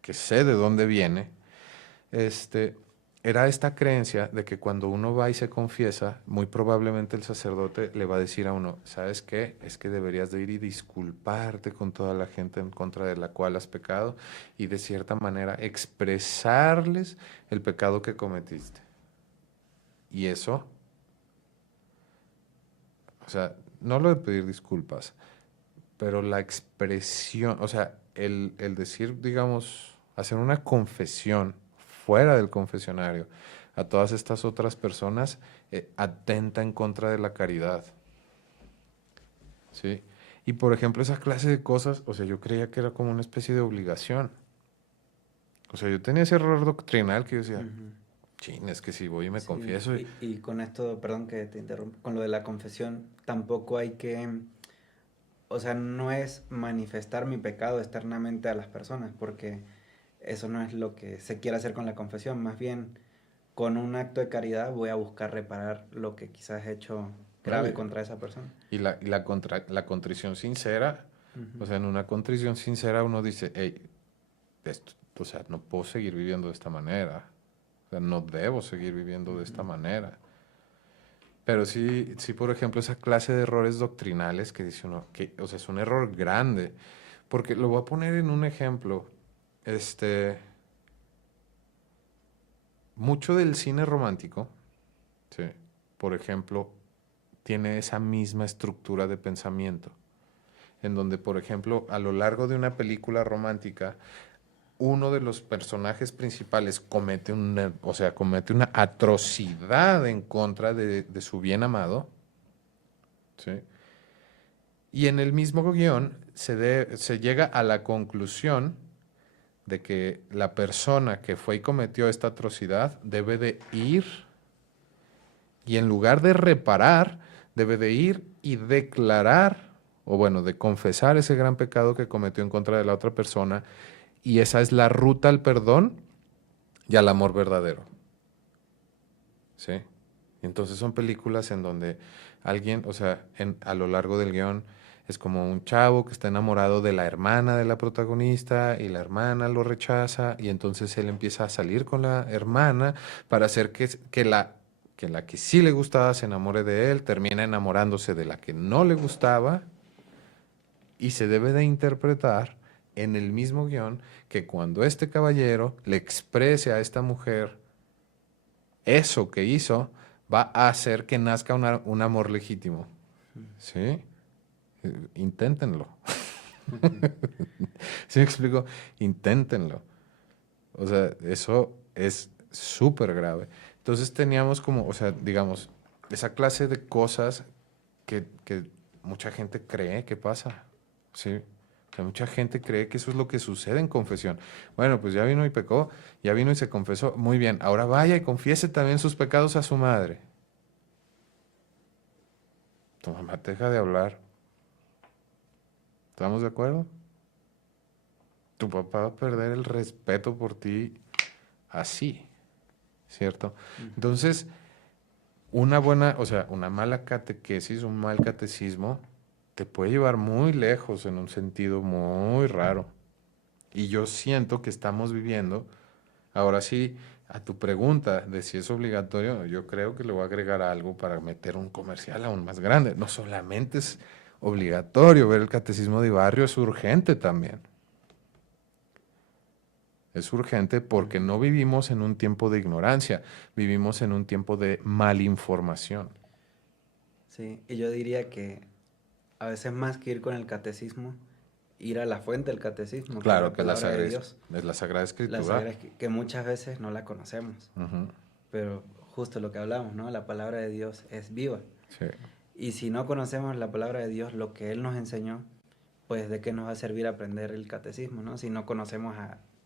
que sé de dónde viene, era esta creencia de que cuando uno va y se confiesa, muy probablemente el sacerdote le va a decir a uno, ¿sabes qué? Es que deberías de ir y disculparte con toda la gente en contra de la cual has pecado y de cierta manera expresarles el pecado que cometiste. Y eso, o sea, no lo de pedir disculpas, pero la expresión, o sea, el decir, digamos, hacer una confesión fuera del confesionario a todas estas otras personas, atenta en contra de la caridad, ¿sí? Y por ejemplo, esa clase de cosas, o sea, yo creía que era como una especie de obligación. O sea, yo tenía ese error doctrinal que yo decía, chin, es que si voy y me Sí, confieso. y con esto, perdón que te interrumpa, con lo de la confesión, tampoco hay que, o sea, no es manifestar mi pecado externamente a las personas, porque eso no es lo que se quiere hacer con la confesión, más bien con un acto de caridad voy a buscar reparar lo que quizás he hecho grave Vale. contra esa persona. Y la contrición sincera, o sea, en una contrición sincera uno dice, hey, esto, o sea, no puedo seguir viviendo de esta manera. O sea, no debo seguir viviendo de esta manera. Pero sí, sí, por ejemplo, esa clase de errores doctrinales que dice uno, que, o sea, es un error grande. Porque lo voy a poner en un ejemplo. Mucho del cine romántico, sí, por ejemplo, tiene esa misma estructura de pensamiento, en donde, por ejemplo, a lo largo de una película romántica, uno de los personajes principales comete comete una atrocidad en contra de su bien amado, ¿sí? Y en el mismo guión se llega a la conclusión de que la persona que fue y cometió esta atrocidad debe de ir y en lugar de reparar, debe de ir y declarar, o bueno, de confesar ese gran pecado que cometió en contra de la otra persona, y esa es la ruta al perdón y al amor verdadero. ¿Sí? Entonces son películas en donde alguien, o sea, a lo largo del guión es como un chavo que está enamorado de la hermana de la protagonista y la hermana lo rechaza y entonces él empieza a salir con la hermana para hacer que la que sí le gustaba se enamore de él, termina enamorándose de la que no le gustaba y se debe de interpretar en el mismo guión que cuando este caballero le exprese a esta mujer eso que hizo, va a hacer que nazca un amor legítimo. ¿Sí? Inténtenlo. ¿Sí me explico? Inténtenlo. O sea, eso es súper grave. Entonces teníamos como, o sea, digamos, esa clase de cosas que mucha gente cree que pasa. ¿Sí? O sea, mucha gente cree que eso es lo que sucede en confesión. Bueno, pues ya vino y pecó, ya vino y se confesó. Muy bien, ahora vaya y confiese también sus pecados a su madre. Tu mamá te deja de hablar. ¿Estamos de acuerdo? Tu papá va a perder el respeto por ti así, ¿cierto? Entonces, una mala catequesis, un mal catecismo, te puede llevar muy lejos en un sentido muy raro. Y yo siento que estamos viviendo, ahora sí, a tu pregunta de si es obligatorio, yo creo que le voy a agregar algo para meter un comercial aún más grande. No solamente es obligatorio ver el catecismo de barrio, es urgente también. Es urgente porque no vivimos en un tiempo de ignorancia, vivimos en un tiempo de malinformación. Sí, y yo diría que a veces más que ir con el catecismo, ir a la fuente del catecismo, Claro que es la palabra de Dios. es la Sagrada La Escritura. Sagrada que muchas veces no la conocemos, Ujú, pero justo lo que hablamos, ¿no? La palabra de Dios es viva. sí. Y si no conocemos la palabra de Dios, lo que Él nos enseñó, pues de qué nos va a servir aprender el catecismo, ¿no? Si no conocemos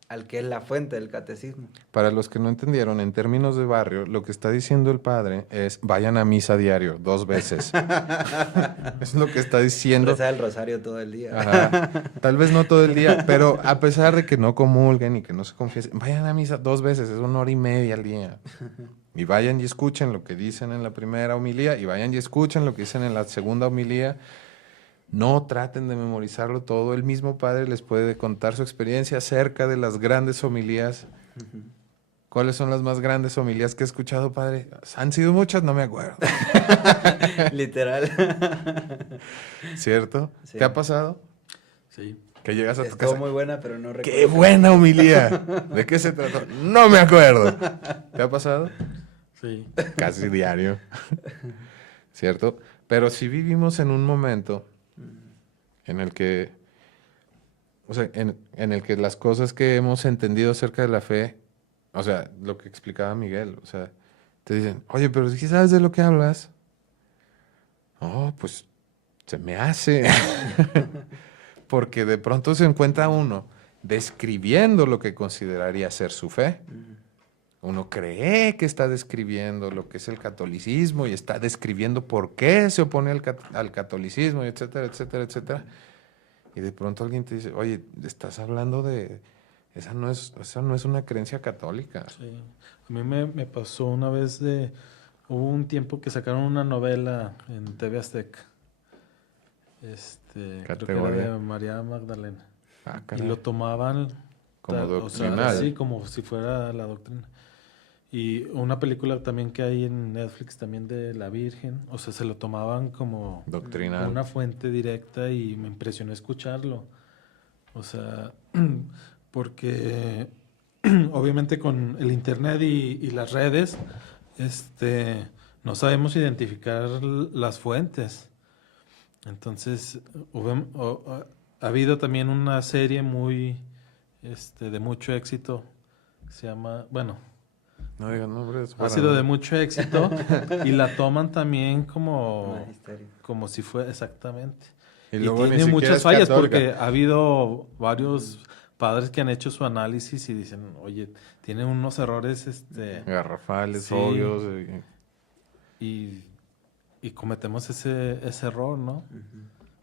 al que es la fuente del catecismo. Para los que no entendieron, en términos de barrio, lo que está diciendo el padre es vayan a misa diario, 2 veces. Es lo que está diciendo. Rezar el rosario todo el día. Ajá. Tal vez no todo el día, pero a pesar de que no comulguen y que no se confiesen, vayan a misa 2 veces, es 1 hora y media al día. Y vayan y escuchen lo que dicen en la primera homilía y vayan y escuchen lo que dicen en la segunda homilía. No traten de memorizarlo todo. El mismo padre les puede contar su experiencia acerca de las grandes homilías. ¿Cuáles son las más grandes homilías que he escuchado, padre? Han sido muchas, no me acuerdo. Literal. ¿Cierto? Sí. ¿Te ha pasado? Sí. Que llegas a tu Estuvo casa. muy buena, pero no recuerdo. ¡Qué buena homilía! ¿De qué se trató? No me acuerdo. ¿Te ha pasado? Sí. Casi diario. ¿Cierto? Pero si vivimos en un momento en el que, o sea, en el que las cosas que hemos entendido acerca de la fe, o sea, lo que explicaba Miguel, o sea, te dicen, oye, pero si sabes de lo que hablas, oh, pues se me hace. Porque de pronto se encuentra uno describiendo lo que consideraría ser su fe. Uno cree que está describiendo lo que es el catolicismo y está describiendo por qué se opone al catolicismo, y etcétera, etcétera, etcétera. Y de pronto alguien te dice, oye, estás hablando de... esa no es una creencia católica. Sí. A mí me pasó una vez hubo un tiempo que sacaron una novela en TV Azteca. Creo que Categoría. era de María Magdalena. Ah, Y caray. lo tomaban Como o sea, doctrinal. así como si fuera la doctrina. Y una película también que hay en Netflix también de la Virgen, o sea, se lo tomaban como Doctrinal. una fuente directa y me impresionó escucharlo. O sea, porque obviamente con el internet y las redes, no sabemos identificar las fuentes. Entonces, ha habido también una serie muy, de mucho éxito, que se llama, bueno, No digan nombres. ha sido de mucho éxito y la toman también Magisterio. como si fuera exactamente. Y Y luego ni tiene siquiera muchas es fallas católica. porque ha habido varios padres que han hecho su análisis y dicen, oye, tiene unos errores, Garrafales, Sí. obvios. y cometemos ese error, ¿no?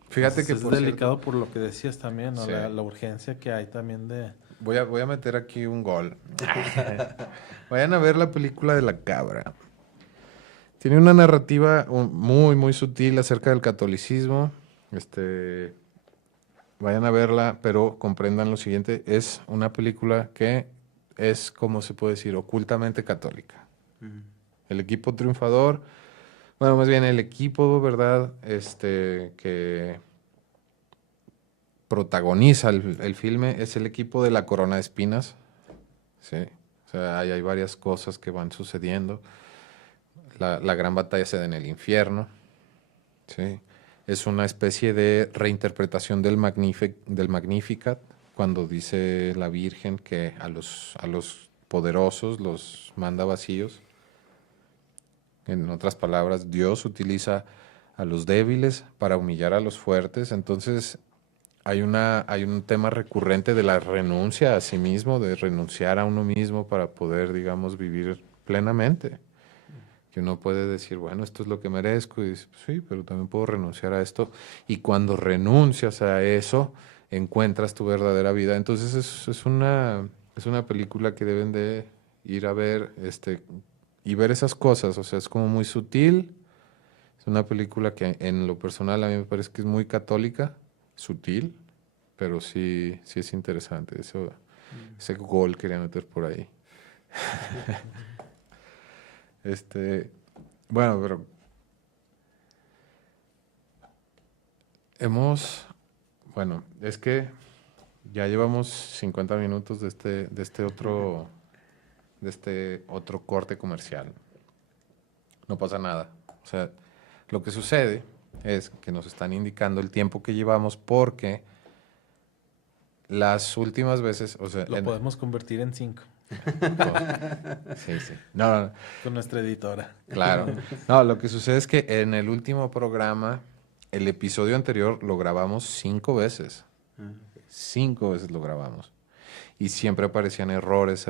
Fíjate Entonces que es por delicado por lo que decías también, ¿no? Sí. La urgencia que hay también de... Voy a meter aquí un gol. Vayan a ver la película de La Cabra. Tiene una narrativa muy, muy sutil acerca del catolicismo. Vayan a verla, pero comprendan lo siguiente. Es una película que es, como se puede decir, ocultamente católica. El equipo triunfador, bueno, más bien el equipo, ¿verdad? Que protagoniza el filme es el equipo de la Corona de Espinas. Sí. O sea, hay varias cosas que van sucediendo. La gran batalla se da en el infierno. Sí. Es una especie de reinterpretación del Magnificat, cuando dice la Virgen que a los poderosos los manda vacíos. En otras palabras, Dios utiliza a los débiles para humillar a los fuertes. Entonces, hay un tema recurrente de la renuncia a sí mismo, de renunciar a uno mismo para poder, digamos, vivir plenamente. Que uno puede decir, bueno, esto es lo que merezco, y dice, sí, pero también puedo renunciar a esto. Y cuando renuncias a eso, encuentras tu verdadera vida. Entonces es una película que deben de ir a ver y ver esas cosas. O sea, es como muy sutil. Es una película que en lo personal a mí me parece que es muy católica, sutil, pero sí es interesante. Ese gol quería meter por ahí. Bueno, pero bueno, es que ya llevamos 50 minutos de este otro corte comercial. No pasa nada. O sea, lo que sucede es que nos están indicando el tiempo que llevamos porque las últimas veces, o sea, Lo podemos convertir en 5 sí. No, con nuestra editora. claro. No, lo que sucede es que en el último programa, el episodio anterior lo grabamos 5 veces. 5 veces lo grabamos. Y siempre aparecían errores.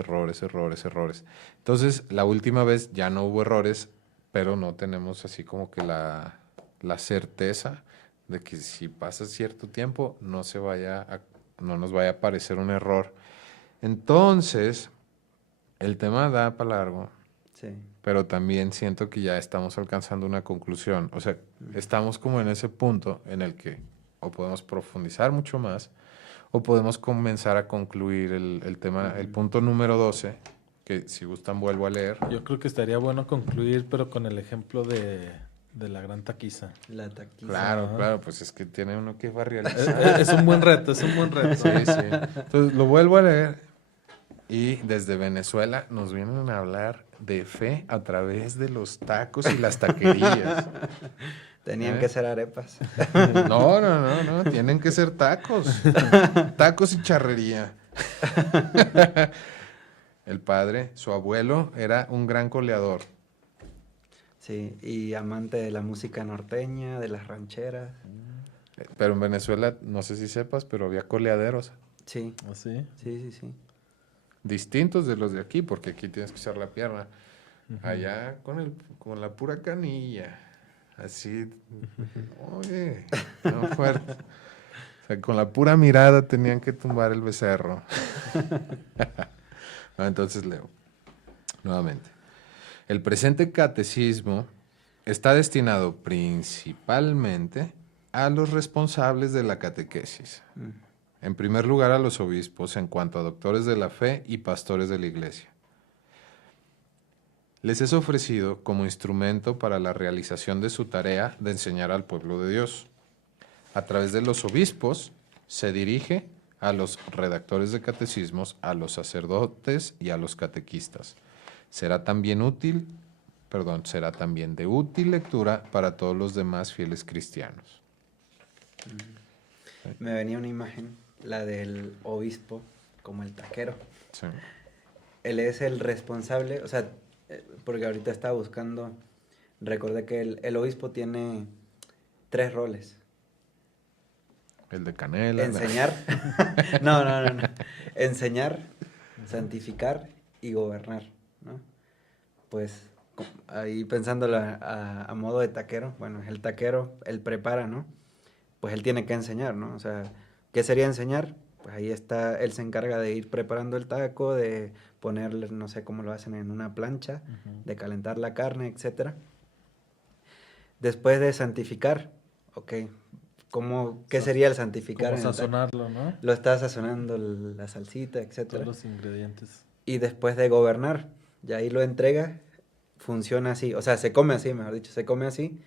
Entonces, la última vez ya no hubo errores, pero no tenemos así como que la certeza de que si pasa cierto tiempo no nos vaya a aparecer un error. Entonces, el tema da para largo. Sí. Pero también siento que ya estamos alcanzando una conclusión. O sea, estamos como en ese punto en el que o podemos profundizar mucho más o podemos comenzar a concluir el tema, el punto número 12, que si gustan vuelvo a leer. Yo creo que estaría bueno concluir, pero con el ejemplo de la gran taquiza. La taquiza. Claro, pues es que tiene uno que barriar. Es un buen reto, Sí. Entonces lo vuelvo a leer. Y desde Venezuela nos vienen a hablar de fe a través de los tacos y las taquerías. Tenían que ser arepas. No, tienen que ser tacos. Tacos y charrería. El padre, su abuelo, era un gran coleador. Sí, y amante de la música norteña, de las rancheras. Pero en Venezuela, no sé si sepas, pero había coleaderos Sí, ¿Ah, sí? sí. distintos de los de aquí, porque aquí tienes que usar la pierna. Allá con la pura canilla. Así, oye, no fuerte. O sea, con la pura mirada tenían que tumbar el becerro. No, entonces leo, nuevamente. El presente catecismo está destinado principalmente a los responsables de la catequesis. En primer lugar, a los obispos en cuanto a doctores de la fe y pastores de la iglesia. Les es ofrecido como instrumento para la realización de su tarea de enseñar al pueblo de Dios. A través de los obispos se dirige a los redactores de catecismos, a los sacerdotes y a los catequistas. Será también útil será también de útil lectura para todos los demás fieles cristianos. Me venía una imagen, la del obispo, como el taquero. Sí. Él es el responsable, o sea, porque ahorita estaba buscando, recordé que el obispo tiene 3 roles. El de canela. Enseñar, no. Enseñar, santificar y gobernar, ¿no? Pues ahí pensándolo a modo de taquero, bueno, el taquero, él prepara, ¿no? Pues él tiene que enseñar, ¿no? O sea, ¿qué sería enseñar? Pues ahí está, él se encarga de ir preparando el taco, de ponerle, no sé cómo lo hacen en una plancha, de calentar la carne, etcétera. Después de santificar, ok, ¿qué sería el santificar? Como en el taco? sazonarlo, ¿no? Lo está sazonando la salsita, etcétera. Todos los ingredientes. Y después de gobernar, ya ahí lo entrega, funciona así, o sea, se come así, mejor dicho, se come así,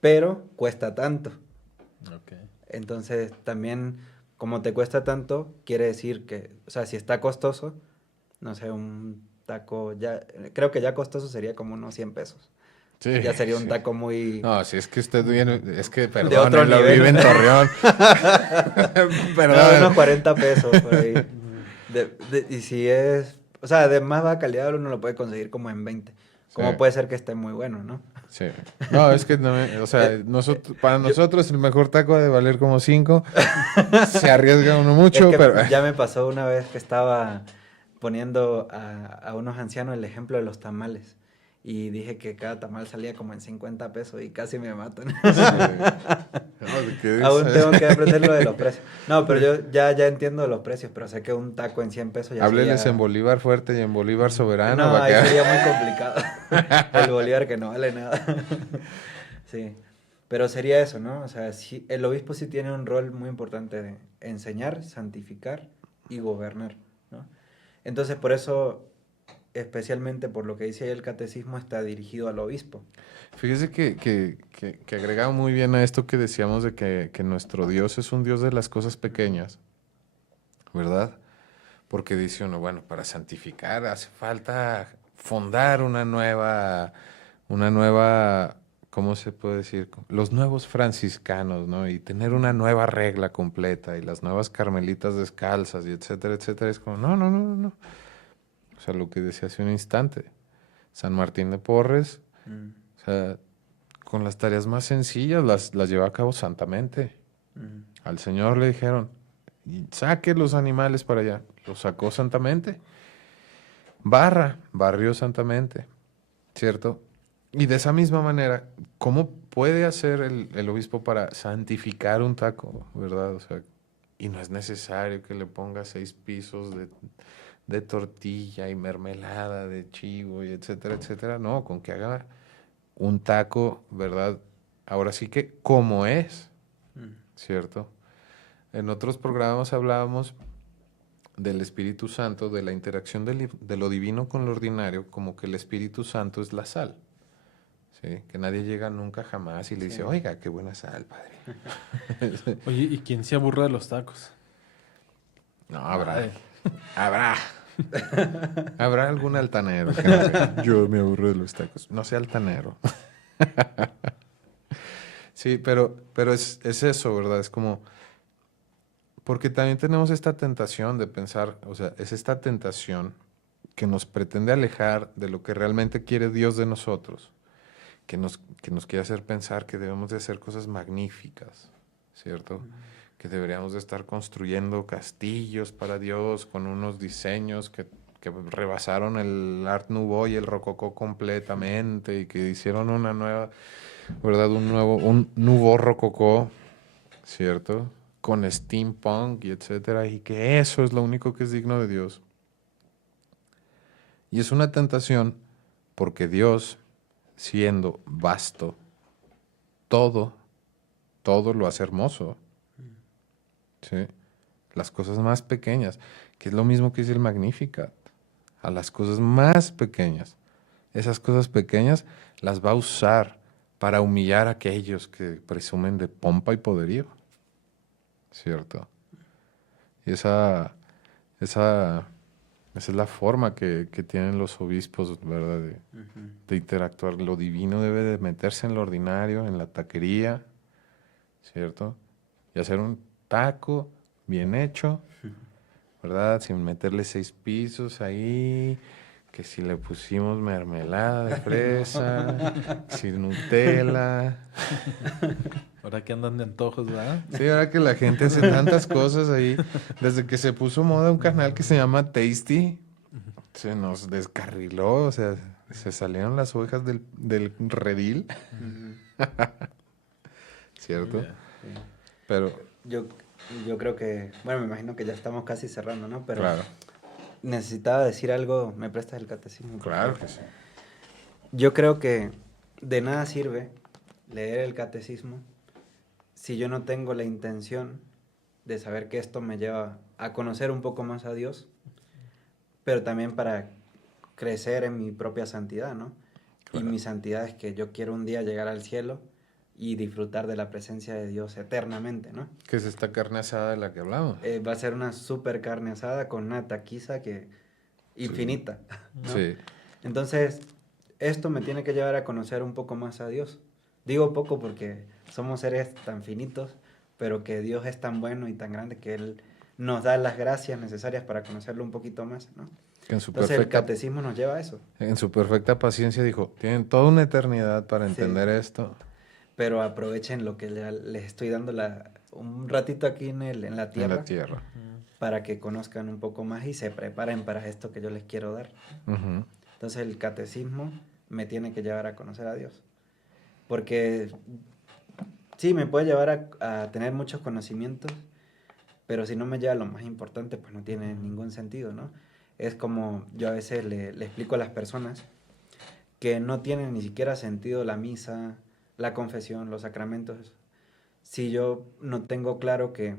pero cuesta tanto. Ok. Entonces, también, como te cuesta tanto, quiere decir que, o sea, si está costoso, no sé, un taco, ya, creo que ya costoso sería como unos 100 pesos. Sí, Ya sería un sí. taco muy... No, si es que usted viene, es que, otro perdón, lo nivel. vive en Torreón. No, Perdón. unos 40 pesos por ahí. Y si es, o sea, de más baja calidad uno lo puede conseguir como en 20. Como Sí. puede ser que esté muy bueno, ¿no? Sí. No, es que, no, o sea, para nosotros el mejor taco ha de valer como 5. Se arriesga uno mucho, Es que pero... ya me pasó una vez que estaba poniendo a unos ancianos el ejemplo de los tamales. Y dije que cada tamal salía como en 50 pesos y casi me matan. Sí. No, ¿qué Aún dices? tengo que aprender lo de los precios. No, pero yo ya entiendo los precios, pero sé que un taco en 100 pesos ya Hábleles sería... en Bolívar fuerte y en Bolívar soberano. No, para ahí que- sería muy complicado. El bolívar que no vale nada. Sí, pero sería eso, ¿no? O sea, sí, el obispo sí tiene un rol muy importante de enseñar, santificar y gobernar, ¿no? Entonces, por eso, especialmente por lo que dice ahí el catecismo, está dirigido al obispo. Fíjese que agrega muy bien a esto que decíamos de que nuestro Dios es un Dios de las cosas pequeñas, ¿verdad? Porque dice uno, bueno, para santificar hace falta fundar una nueva, ¿cómo se puede decir? Los nuevos franciscanos, ¿no? Y tener una nueva regla completa y las nuevas carmelitas descalzas y etcétera, etcétera. Es como, no. O sea, lo que decía hace un instante, San Martín de Porres, Mm, o sea, con las tareas más sencillas las lleva a cabo santamente. mm, Al Señor le dijeron, "Y saque los animales para allá". Los sacó santamente. Barrió santamente, ¿cierto? Y de esa misma manera, ¿cómo puede hacer el obispo para santificar un taco, verdad? O sea, y no es necesario que le ponga 6 pisos de tortilla y mermelada de chivo y etcétera, etcétera. No, con que haga un taco, ¿verdad? Ahora sí que como es, mm, ¿cierto? En otros programas hablábamos del Espíritu Santo, de la interacción de lo divino con lo ordinario, como que el Espíritu Santo es la sal. ¿Sí? Que nadie llega nunca jamás y le dice, sí. oiga, qué buena sal, padre. Oye, ¿y quién se aburre de los tacos? No, habrá. Ay. Habrá. Habrá algún altanero que no sea, yo me aburro de los tacos. No sea altanero. Sí, pero es eso, ¿verdad? Es como, porque también tenemos esta tentación de pensar, o sea, es esta tentación que nos pretende alejar de lo que realmente quiere Dios de nosotros, que nos quiere hacer pensar que debemos de hacer cosas magníficas, ¿cierto? Que deberíamos de estar construyendo castillos para Dios con unos diseños que rebasaron el Art Nouveau y el Rococó completamente y que hicieron una nueva, ¿verdad? Un Nouveau Rococó, ¿cierto? Con steampunk y etcétera, y que eso es lo único que es digno de Dios. Y es una tentación porque Dios, siendo vasto, todo lo hace hermoso. ¿Sí? Las cosas más pequeñas, que es lo mismo que dice el Magnificat, a las cosas más pequeñas. Esas cosas pequeñas las va a usar para humillar a aquellos que presumen de pompa y poderío. ¿Cierto? Y esa Esa es la forma que tienen los obispos, ¿verdad? De interactuar. Lo divino debe de meterse en lo ordinario, en la taquería, ¿cierto? Y hacer un taco bien hecho, ¿verdad? Sin meterle 6 pisos ahí, que si le pusimos mermelada de fresa, sin Nutella. Ahora que andan de antojos, ¿verdad? Sí, ahora que la gente hace tantas cosas ahí, desde que se puso moda un canal que se llama Tasty, se nos descarriló, o sea, se salieron las ovejas del redil, ¿cierto? Ya. Sí. Pero, Yo creo que, bueno, me imagino que ya estamos casi cerrando, ¿no? Pero claro, necesitaba decir algo, ¿me prestas el catecismo? claro que sí. Yo creo que de nada sirve leer el catecismo si yo no tengo la intención de saber que esto me lleva a conocer un poco más a Dios, pero también para crecer en mi propia santidad, ¿no? Y Claro. mi santidad es que yo quiero un día llegar al cielo y disfrutar de la presencia de Dios eternamente, ¿no? Que es esta carne asada de la que hablamos. Va a ser una super carne asada con una taquiza que infinita, ¿no? Sí, Entonces, esto me tiene que llevar a conocer un poco más a Dios. Digo poco porque somos seres tan finitos, pero que Dios es tan bueno y tan grande que Él nos da las gracias necesarias para conocerlo un poquito más, ¿no? que en su Entonces el perfecta, catecismo nos lleva a eso. en su perfecta paciencia dijo, tienen toda una eternidad para Sí. entender esto. Pero aprovechen lo que les estoy dando un ratito aquí en la En tierra la tierra. para que conozcan un poco más y se preparen para esto que yo les quiero dar. Ujú. Entonces el catecismo me tiene que llevar a conocer a Dios. Porque sí, me puede llevar a tener muchos conocimientos, pero si no me lleva a lo más importante, pues no tiene ningún sentido, ¿no? Es como yo a veces le explico a las personas que no tiene ni siquiera sentido la misa, la confesión, los sacramentos, si yo no tengo claro que,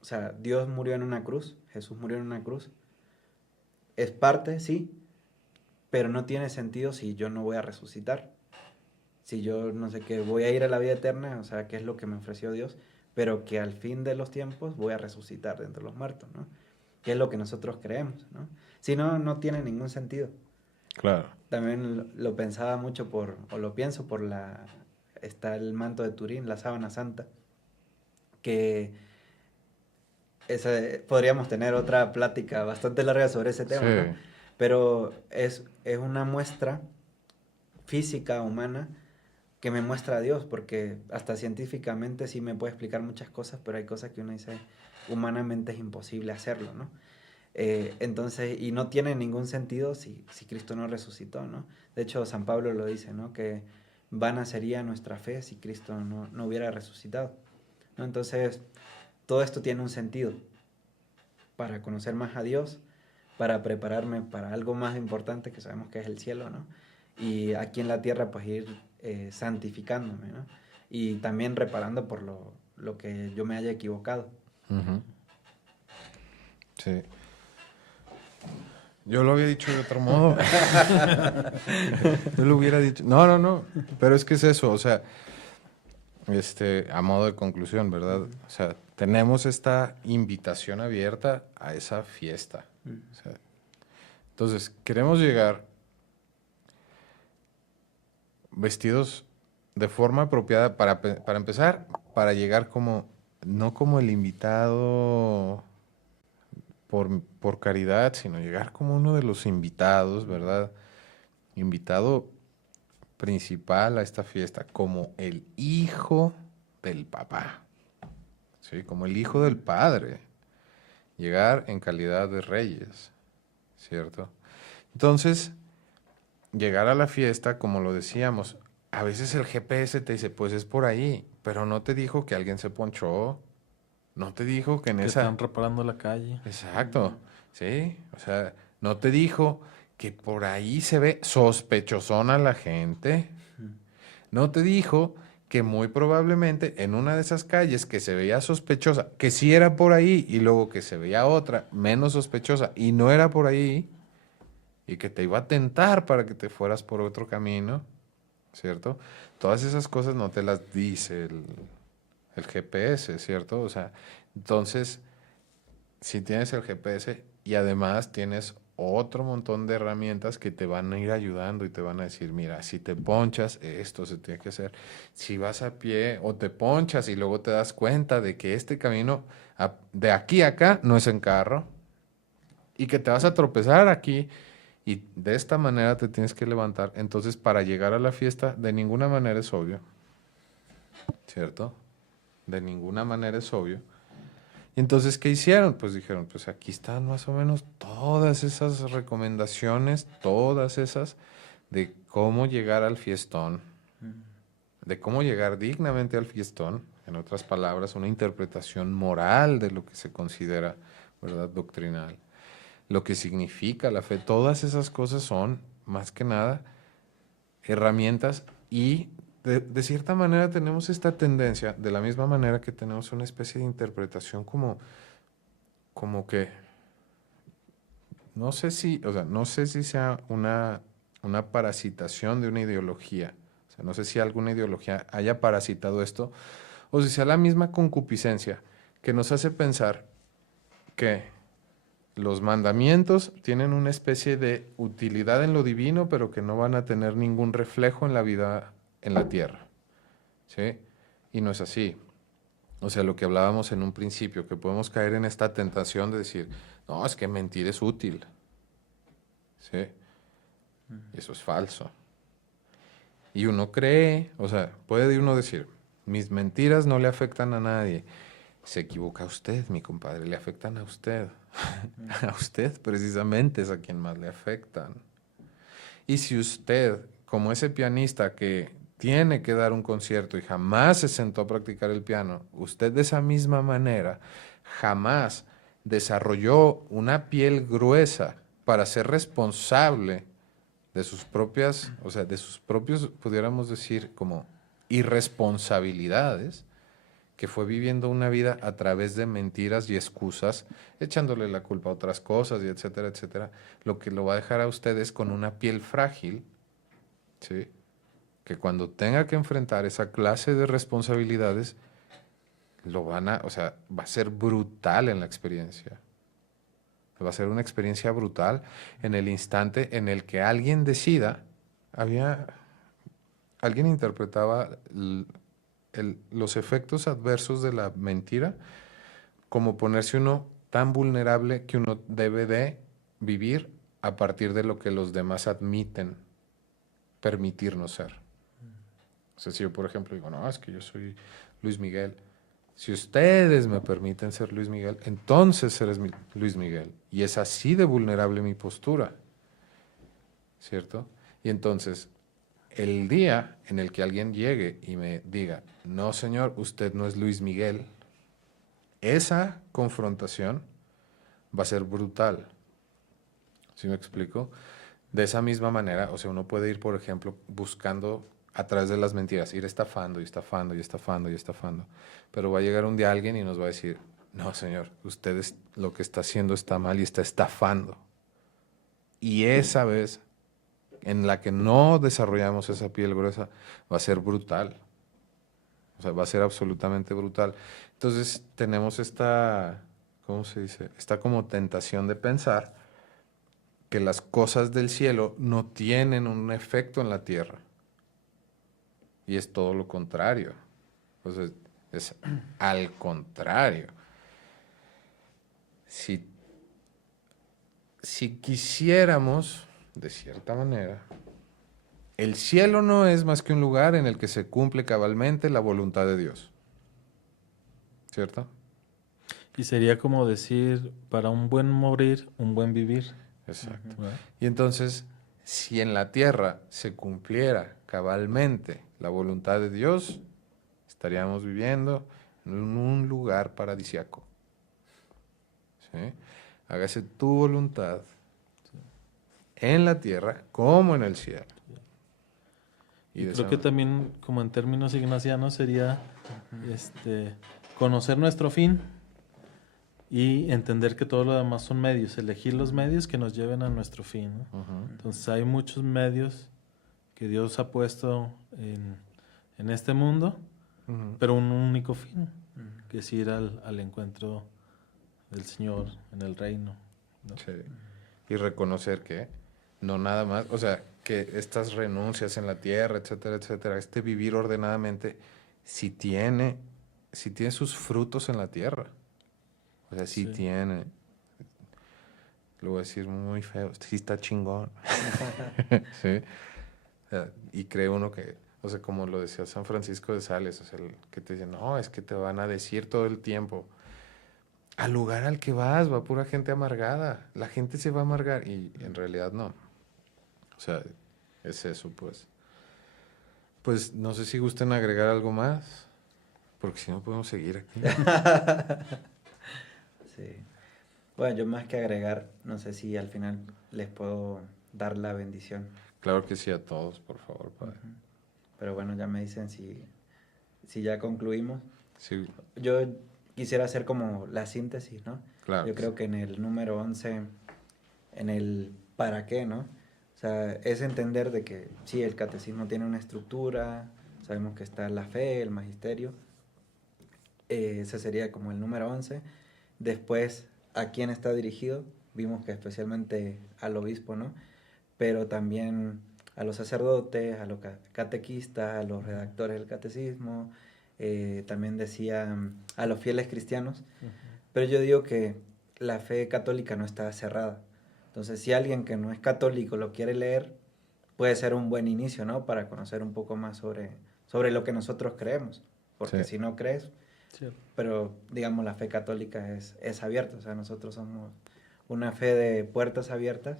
o sea, Dios murió en una cruz, Jesús murió en una cruz, es parte, sí, pero no tiene sentido si yo no voy a resucitar. Si yo no sé qué, voy a ir a la vida eterna, o sea, qué es lo que me ofreció Dios, pero que al fin de los tiempos voy a resucitar de entre los muertos, ¿no? Que es lo que nosotros creemos, ¿no? Si no, no tiene ningún sentido. Claro. También lo pensaba mucho o lo pienso está el manto de Turín, la sábana santa, que podríamos tener otra plática bastante larga sobre ese tema, ¿no? Sí. Pero es una muestra física, humana, que me muestra a Dios, porque hasta científicamente sí me puede explicar muchas cosas, pero hay cosas que uno dice, humanamente es imposible hacerlo, ¿no? Entonces, y no tiene ningún sentido si Cristo no resucitó, ¿no? De hecho, San Pablo lo dice, ¿no? Que vana sería nuestra fe si Cristo no hubiera resucitado, ¿no? Entonces, todo esto tiene un sentido para conocer más a Dios, para prepararme para algo más importante que sabemos que es el cielo, ¿no? Y aquí en la tierra pues ir santificándome, ¿no? Y también reparando por lo que yo me haya equivocado. Ujú. Sí. Yo lo había dicho de otro modo. Yo lo hubiera dicho. No, no, no. Pero es que es eso, o sea, a modo de conclusión, ¿verdad? O sea, tenemos esta invitación abierta a esa fiesta. O sea, entonces, queremos llegar vestidos de forma apropiada para empezar, para llegar como, no como el invitado por caridad, sino llegar como uno de los invitados, ¿verdad? Invitado principal a esta fiesta, como el hijo del papá, ¿sí? Como el hijo del padre. Llegar en calidad de reyes, ¿cierto? Entonces, llegar a la fiesta, como lo decíamos, a veces el GPS te dice, pues es por ahí, pero no te dijo que alguien se ponchó, no te dijo que en Que esa... están reparando la calle. Exacto, sí, o sea, no te dijo que por ahí se ve sospechosona la gente, no te dijo que muy probablemente en una de esas calles que se veía sospechosa, que sí era por ahí y luego que se veía otra menos sospechosa y no era por ahí y que te iba a tentar para que te fueras por otro camino, ¿cierto? Todas esas cosas no te las dice el GPS, ¿cierto? O sea, entonces, si tienes el GPS y además tienes otro montón de herramientas que te van a ir ayudando y te van a decir, mira, si te ponchas, esto se tiene que hacer. Si vas a pie o te ponchas y luego te das cuenta de que este camino de aquí a acá no es en carro y que te vas a tropezar aquí y de esta manera te tienes que levantar. Entonces, para llegar a la fiesta, de ninguna manera es obvio, ¿cierto? De ninguna manera es obvio. Y entonces, ¿qué hicieron? Pues dijeron, pues aquí están más o menos todas esas recomendaciones, todas esas, de cómo llegar al fiestón, de cómo llegar dignamente al fiestón, en otras palabras, una interpretación moral de lo que se considera verdad doctrinal, lo que significa la fe, todas esas cosas son, más que nada, herramientas y de cierta manera tenemos esta tendencia, de la misma manera que tenemos una especie de interpretación como que, no sé si, o sea, no sé si sea una parasitación de una ideología, o sea, no sé si alguna ideología haya parasitado esto, o si sea la misma concupiscencia que nos hace pensar que los mandamientos tienen una especie de utilidad en lo divino, pero que no van a tener ningún reflejo en la vida en la tierra, ¿sí? Y no es así. O sea, lo que hablábamos en un principio, que podemos caer en esta tentación de decir, no, es que mentir es útil, ¿sí? Eso es falso. Y uno cree, o sea, puede uno decir, mis mentiras no le afectan a nadie. Se equivoca usted, mi compadre, le afectan a usted. A usted precisamente es a quien más le afectan. Y si usted, como ese pianista que tiene que dar un concierto y jamás se sentó a practicar el piano, usted de esa misma manera jamás desarrolló una piel gruesa para ser responsable de sus propias, o sea, de sus propios, pudiéramos decir, como irresponsabilidades, que fue viviendo una vida a través de mentiras y excusas, echándole la culpa a otras cosas y etcétera, etcétera, lo que lo va a dejar a ustedes con una piel frágil, ¿sí? Que cuando tenga que enfrentar esa clase de responsabilidades, lo van a, o sea, va a ser brutal en la experiencia. Va a ser una experiencia brutal en el instante en el que alguien decida, alguien interpretaba los efectos adversos de la mentira como ponerse uno tan vulnerable que uno debe de vivir a partir de lo que los demás admiten permitirnos ser. O sea, si yo, por ejemplo, digo, no, es que yo soy Luis Miguel. Si ustedes me permiten ser Luis Miguel, entonces eres Luis Miguel. Y es así de vulnerable mi postura, ¿cierto? Y entonces, el día en el que alguien llegue y me diga, no, señor, usted no es Luis Miguel, esa confrontación va a ser brutal. ¿Sí me explico? De esa misma manera, o sea, uno puede ir, por ejemplo, buscando a través de las mentiras, ir estafando y estafando y estafando y estafando. Pero va a llegar un día alguien y nos va a decir, no, señor, usted lo que está haciendo está mal y está estafando. Y esa vez en la que no desarrollamos esa piel gruesa va a ser brutal. O sea, va a ser absolutamente brutal. Entonces tenemos esta, ¿cómo se dice? Esta como tentación de pensar que las cosas del cielo no tienen un efecto en la tierra. Y es todo lo contrario. Entonces, es al contrario. Si quisiéramos, de cierta manera, el cielo no es más que un lugar en el que se cumple cabalmente la voluntad de Dios. ¿Cierto? Y sería como decir, para un buen morir, un buen vivir. Exacto. ¿Verdad? Y entonces, si en la tierra se cumpliera cabalmente la voluntad de Dios, estaríamos viviendo en un lugar paradisiaco. ¿Sí? Hágase tu voluntad en la tierra como en el cielo. Y creo que también, como en términos ignacianos, sería conocer nuestro fin y entender que todo lo demás son medios, elegir los medios que nos lleven a nuestro fin, ¿no? Entonces hay muchos medios que Dios ha puesto en este mundo, pero un único fin, que es ir al encuentro del Señor en el reino, ¿no? Sí. y reconocer que no nada más, o sea, que estas renuncias en la tierra, etcétera, etcétera, este vivir ordenadamente, si tiene sus frutos en la tierra. O sea, sí Sí. tiene. Lo voy a decir muy feo. Sí está chingón. Sí. O sea, y cree uno que, o sea, como lo decía San Francisco de Sales, o sea, que te dicen, no, es que te van a decir todo el tiempo. Al lugar al que vas, va pura gente amargada. La gente se va a amargar y en realidad no. O sea, es eso, pues. Pues no sé si gusten agregar algo más, porque si no podemos seguir aquí. Sí. Bueno, yo más que agregar, no sé si al final les puedo dar la bendición. Claro que sí a todos, por favor, padre. Ujú. Pero bueno, ya me dicen si ya concluimos. Sí, Yo quisiera hacer como la síntesis, ¿no? claro. Yo creo que en el número 11, en el para qué, ¿no? O sea, es entender de que sí, el catecismo tiene una estructura, sabemos que está la fe, el magisterio, ese sería como el número 11. Después, ¿a quién está dirigido? Vimos que especialmente al obispo, ¿no? Pero también a los sacerdotes, a los catequistas, a los redactores del catecismo, también decía a los fieles cristianos. Pero yo digo que la fe católica no está cerrada. Entonces, si alguien que no es católico lo quiere leer, puede ser un buen inicio, ¿no? Para conocer un poco más sobre lo que nosotros creemos. Porque Sí. si no crees, Cierto. pero digamos la fe católica es abierta, o sea, nosotros somos una fe de puertas abiertas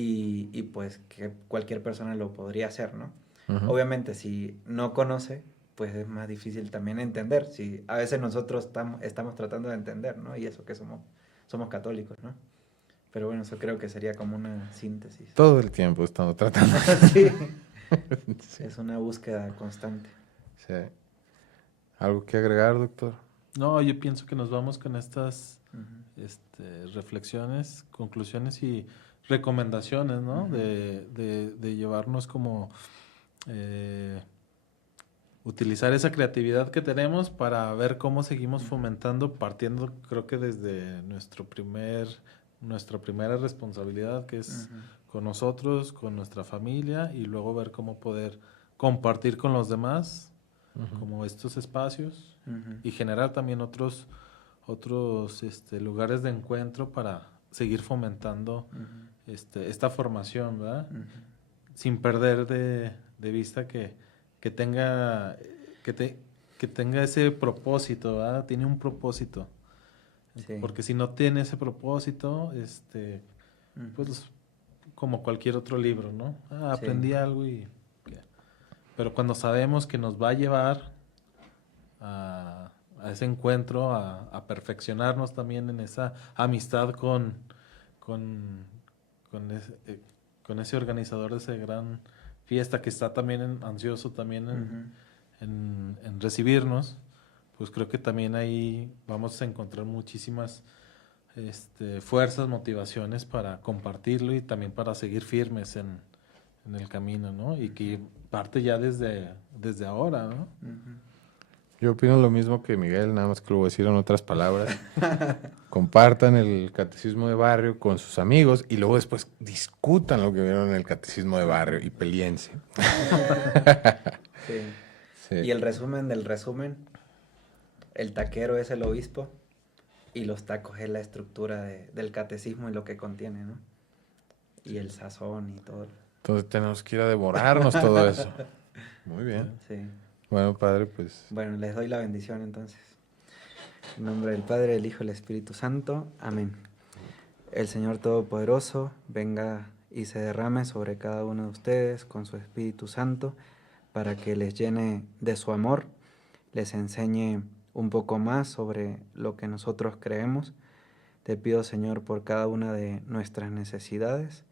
y pues que cualquier persona lo podría hacer, ¿no? Ujú. Obviamente si no conoce, pues es más difícil también entender, si a veces nosotros estamos tratando de entender, ¿no? Y eso que somos católicos, ¿no? Pero bueno, eso creo que sería como una síntesis. Todo el tiempo estamos tratando. Sí, Sí. es una búsqueda constante. Sí. ¿Algo que agregar, doctor? No, yo pienso que nos vamos con estas Ujú. reflexiones, conclusiones y recomendaciones, ¿no? Ujú. De llevarnos como utilizar esa creatividad que tenemos para ver cómo seguimos fomentando, partiendo creo que desde nuestra primera responsabilidad, que es Ujú. con nosotros, con nuestra familia, y luego ver cómo poder compartir con los demás, Ujú. como estos espacios, Ujú. y generar también otros lugares de encuentro para seguir fomentando Ujú. esta formación, ¿verdad? Ujú. Sin perder de vista que tenga, que tenga ese propósito, ¿verdad? Tiene un propósito. Sí. Porque si no tiene ese propósito, Ujú. pues como cualquier otro libro, ¿no? Sí. Aprendí algo ya. Pero cuando sabemos que nos va a llevar a ese encuentro, a perfeccionarnos también en esa amistad con, con ese organizador de esa gran fiesta que está también ansioso también Ujú. en recibirnos, pues creo que también ahí vamos a encontrar muchísimas fuerzas, motivaciones para compartirlo y también para seguir firmes en el camino, ¿no? Y que parte ya desde ahora, ¿no? Ujú. Yo opino lo mismo que Miguel, nada más que lo voy a decir en otras palabras. Compartan el catecismo de barrio con sus amigos y luego después discutan lo que vieron en el catecismo de barrio y peleense. Sí. Y Sí, el resumen del resumen, el taquero es el obispo y los tacos es la estructura del catecismo y lo que contiene, ¿no? Y el sazón y todo. entonces tenemos que ir a devorarnos todo eso. Muy bien. Sí. Bueno, padre, pues Bueno, les doy la bendición entonces. En nombre del Padre, del Hijo y del Espíritu Santo. Amén. El Señor Todopoderoso venga y se derrame sobre cada uno de ustedes con su Espíritu Santo para que les llene de su amor, les enseñe un poco más sobre lo que nosotros creemos. Te pido, Señor, por cada una de nuestras necesidades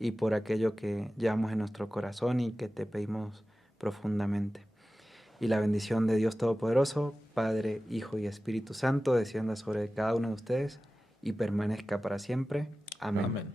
y por aquello que llevamos en nuestro corazón y que te pedimos profundamente. Y la bendición de Dios Todopoderoso, Padre, Hijo y Espíritu Santo, descienda sobre cada uno de ustedes y permanezca para siempre. Amén. Amén.